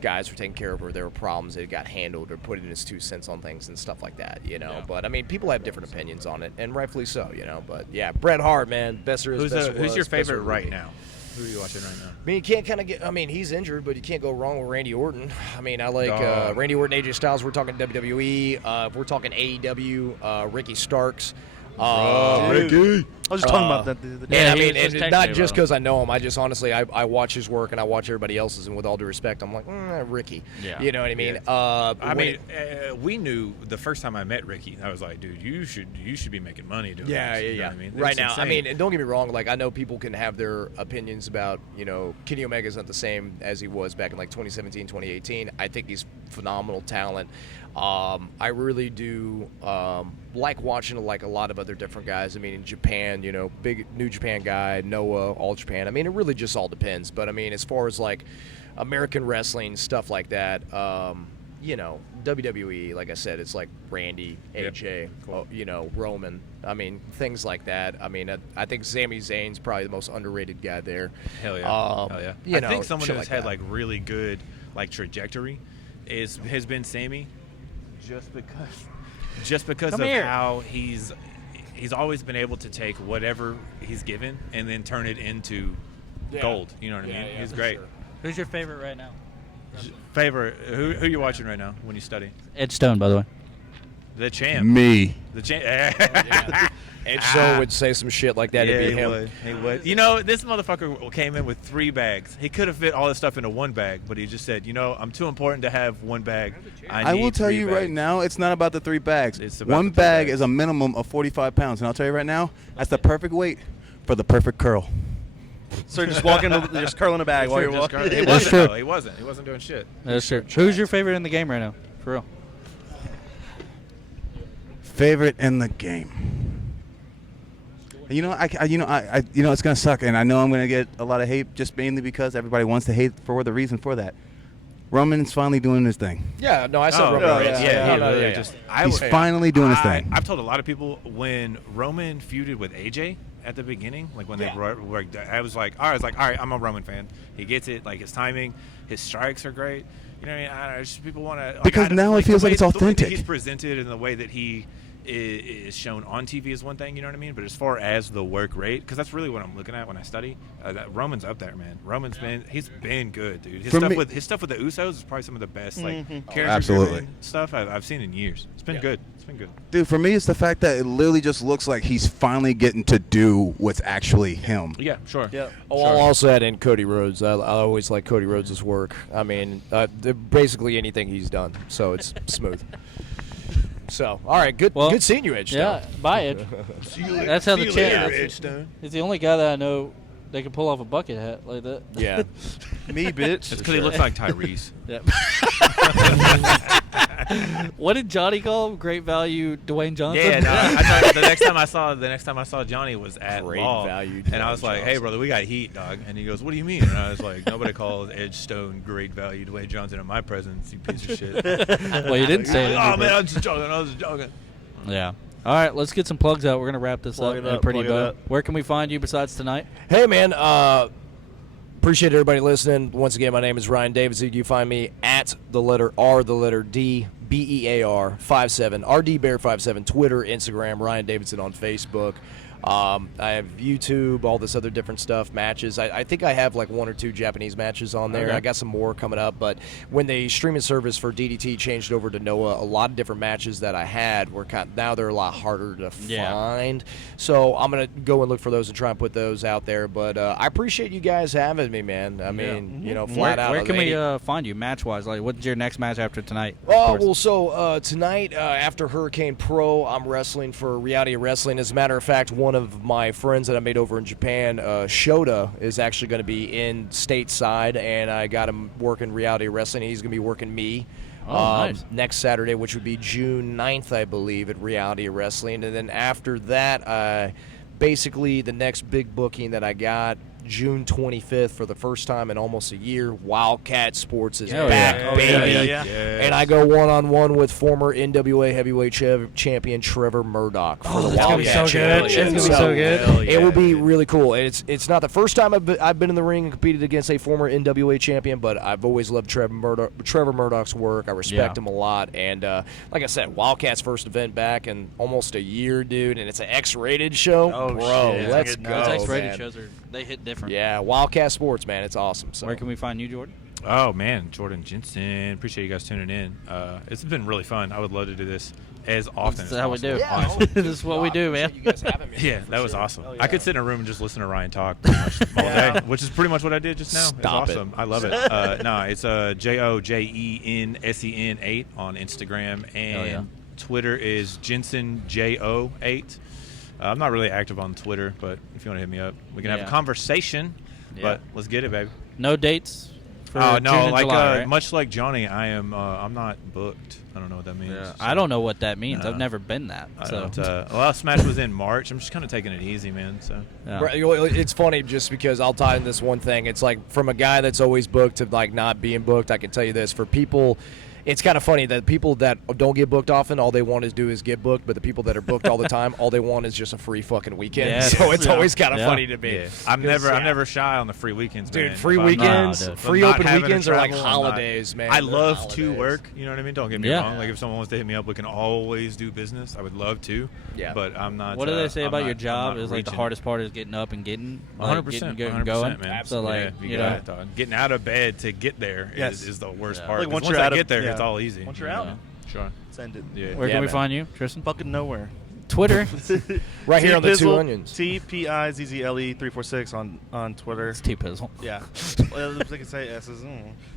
guys were taken care of, or there were problems that got handled, or put in his 2 cents on things and stuff like that, But people have different opinions on it, and rightfully so, But yeah, Bret Hart, man, best there is. Who's your favorite right now? Who are you watching right now? You can't kind of get. He's injured, but you can't go wrong with Randy Orton. I like Randy Orton, AJ Styles. We're talking WWE. If we're talking AEW, Ricky Starks. Ricky. I was just talking about that the other day. And not just because I know him. I just honestly, I watch his work and I watch everybody else's, and with all due respect, I'm like, Ricky. Yeah. You know what I mean? Yeah. We knew the first time I met Ricky, I was like, dude, you should be making money doing this. You know what I mean? Right now, insane. And don't get me wrong, I know people can have their opinions about, Kenny Omega's not the same as he was back in 2017, 2018. I think he's phenomenal talent. I really do like watching a lot of other different guys. In Japan, big New Japan guy, Noah, All Japan. It really just all depends. But as far as American wrestling stuff like that, WWE, like I said, it's Randy, AJ, cool. Roman. Things like that. I think Sami Zayn's probably the most underrated guy there. Hell yeah. Hell yeah. I think someone who's had really good trajectory has been Sami, just because of how he's always been able to take whatever he's given and then turn it into gold. You know what I mean? He's great. Sure. Who's your favorite right now? Favorite? Who you watching right now when you study? Ed Stone, by the way. The champ. Me. The champ. Ed Stone would say some shit like that. It'd be him. He would. This motherfucker came in with 3 bags. He could have fit all this stuff into 1 bag, but he just said, I'm too important to have 1 bag. I will tell you right now, it's not about the 3 bags. It's about 1 bag is a minimum of 45 pounds. And I'll tell you right now, that's the perfect weight for the perfect curl. So you're just walking, just curling a bag while you're walking. He wasn't. He wasn't doing shit. That's true. Who's your favorite in the game right now? For real. Favorite in the game. It's gonna suck, and I know I'm gonna get a lot of hate just mainly because everybody wants to hate for the reason for that. Roman's finally doing his thing. Yeah, no, I said Roman. He's finally doing his thing. I've told a lot of people when Roman feuded with AJ, at the beginning, like when they were. I was like, all right, I'm a Roman fan. He gets it. Like his timing, his strikes are great. You know what I mean? I don't know, just people want to. Because now it feels like it's authentic. The way that he's presented and the way that he is shown on TV is one thing, you know what I mean? But as far as the work rate, because that's really what I'm looking at when I study, that Roman's up there, man. He's been good, dude. His stuff with the Usos is probably some of the best character stuff I've seen in years. It's been good. It's been good. Dude, for me, it's the fact that it literally just looks like he's finally getting to do what's actually him. Yeah, sure. Yeah. I'll also add in Cody Rhodes. I always like Cody Rhodes' work. I mean, basically anything he's done, so it's smooth. So, all right, good seeing you, Edge. Yeah, bye, Edge. That's how the champ. He's the only guy that I know that can pull off a bucket hat like that. Yeah. Me, bitch. It's because he looks like Tyrese. Yep. What did Johnny call him? Great value, Dwayne Johnson. Yeah, no, I thought the next time I saw Johnny was at Great Law, value, and I was like, "Hey, brother, we got heat, dog." And he goes, "What do you mean?" And I was like, "Nobody calls Edge Stone great value, Dwayne Johnson in my presence, you piece of shit." Well, you didn't say it. Oh man, I was just joking. Yeah. All right, let's get some plugs out. We're gonna wrap this Plug up. it up, Pretty plug it up. Where can we find you besides tonight? Hey, man. Appreciate everybody listening. Once again, my name is Ryan Davidson. You find me at the letter R, the letter D, BEAR 57, RD Bear 57, Twitter, Instagram, Ryan Davidson on Facebook. I have YouTube, all this other different stuff, matches. I think I have like 1 or 2 Japanese matches on there. Okay. I got some more coming up, but when the streaming service for DDT changed over to Noah, a lot of different matches that I had were now they're a lot harder to find. So I'm gonna go and look for those and try and put those out there. But I appreciate you guys having me, man. I mean, you know, flat out. Where can we find you match wise? Like, what's your next match after tonight? So tonight after Hurricane Pro, I'm wrestling for Reality of Wrestling. As a matter of fact, one of my friends that I made over in Japan, Shota, is actually going to be in stateside, and I got him working Reality of Wrestling. He's going to be working me nice. next Saturday, which would be June 9th, I believe, at Reality of Wrestling. And then after that, basically the next big booking that I got, June 25th, for the first time in almost a year, Wildcat Sports is back, baby. Yeah. And I go one-on-one with former NWA Heavyweight Champion Trevor Murdoch for the that's gonna be Wildcat so good. Championship. It's gonna be so good. It will be really cool. It's not the first time I've been in the ring and competed against a former NWA champion, but I've always loved Trevor Murdoch's work. I respect him a lot. And like I said, Wildcat's first event back in almost a year, dude, and it's an X-rated show. Oh, bro, shit. let's Those go, Those X-rated man. shows they hit different. Yeah, Wildcat Sports, man, it's awesome. So. Where can we find you, Jordan? Oh man, Jordan Jensen. Appreciate you guys tuning in. It's been really fun. I would love to do this as often That's as how we possible. do. honestly. This is what we do, man. You guys having me. Yeah, For that was sure. awesome. Oh, I yeah. could sit in a room and just listen to Ryan talk pretty much all day, which is pretty much what I did just now. Stop it's it. awesome. I love it. No, it's JOJENSEN8 on Instagram, and Twitter is JensenJO8. I'm not really active on Twitter, but if you want to hit me up, we can have a conversation. But let's get it, baby. No dates for Oh June no, and like July, right? much like Johnny, I'm not booked. I don't know what that means. Yeah. So, I don't know what that means. No. I've never been that. I So don't, well, Smash was in March. I'm just kind of taking it easy, man. So yeah. Right, it's funny just because I'll tie in this one thing. It's like from a guy that's always booked to like not being booked. I can tell you this for people. It's kind of funny that people that don't get booked often, all they want to do is get booked. But the people that are booked all the time, all they want is just a free fucking weekend. Yes. So it's Yeah. always kind of Yeah. funny to me. yeah, I'm never shy on the free weekends, Dude, man. free If I'm weekends, not- if I'm free not open having to weekends are like travel, I'm not- holidays, man. I They're love to holidays. work. You know what I mean? Don't get me Yeah. wrong. Like if someone wants to hit me up, we can always do business. I would love to. Yeah. But I'm not. What do they say I'm about not- your I'm job? not Is like the reaching. hardest part is getting up and getting 100%, getting 100%, going. man. So like Yeah, you got know, it, dog. Getting out of bed to get there is the worst Yeah. part. Like, 'Cause once once you're I out of- get there, yeah. it's all easy. Once you're you out. know? Sure. Send it. Yeah. where Yeah, can we man. find you, Tristan? Fucking nowhere. Twitter. Right here on the Two Pizzle, Onions. TPIZZLE346 on Twitter. It's T-Pizzle. Yeah. Well, they can say S's.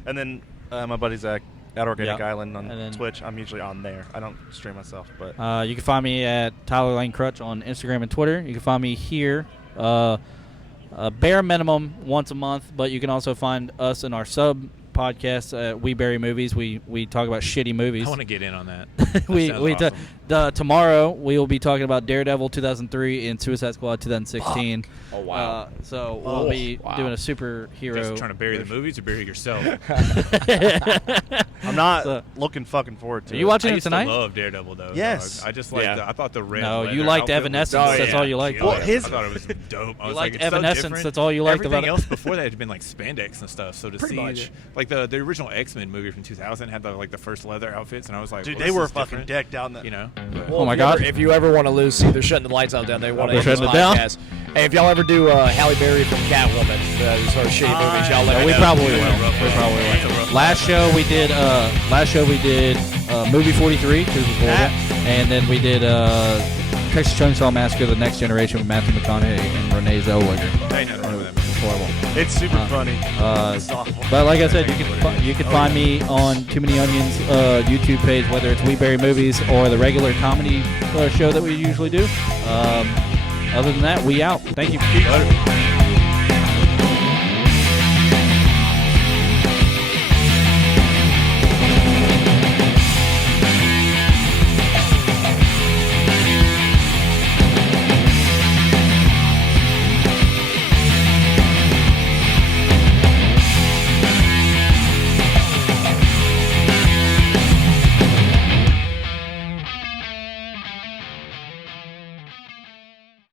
And then my buddy Zach at Organic Island on And then- Twitch. I'm usually on there. I don't stream myself, but You can find me at Tyler Lane Crutch on Instagram and Twitter. You can find me here, a bare minimum once a month, but you can also find us in our sub podcast, We Bury Movies. We talk about shitty movies. I want to get in on that. That sounds awesome. Tomorrow we will be talking about Daredevil 2003 and Suicide Squad 2016. Oh, wow. So we'll be doing a superhero. Just trying to bury the movies or bury yourself? I'm not looking fucking forward to it. Are you watching I it used tonight? to love Daredevil though. Yes. Dog. I just like. I thought the red. No, leather you liked outfit Evanescence. was- That's all you liked. Well, Well, I thought it was dope. I You was liked like, it's so Evanescence. different. That's all you liked Everything about it. else before that had been like spandex and stuff. So to Pretty see, much. like the original X-Men movie from 2000 had the first leather outfits, and I was like, Dude, well, they this were is fucking different, decked out in that. You know. Oh my God. If you ever want to see, they're shutting the lights out down. They want to They're end this shutting it down? podcast. Hey, if y'all ever do Halle Berry from Catwoman, these sort of shitty movies, y'all let me We know. probably will. We probably will. Last show we did movie 43 because it was horrible, and then we did Texas Chainsaw Massacre: The Next Generation with Matthew McConaughey and Renee Zellweger. I ain't nothing wrong with that. It's horrible. It's super funny. It's awful. But like I said, you can find me on Too Many Onions YouTube page, whether it's We Bury Movies or the regular comedy show that we usually do. Other than that, we out. Thank you. Later.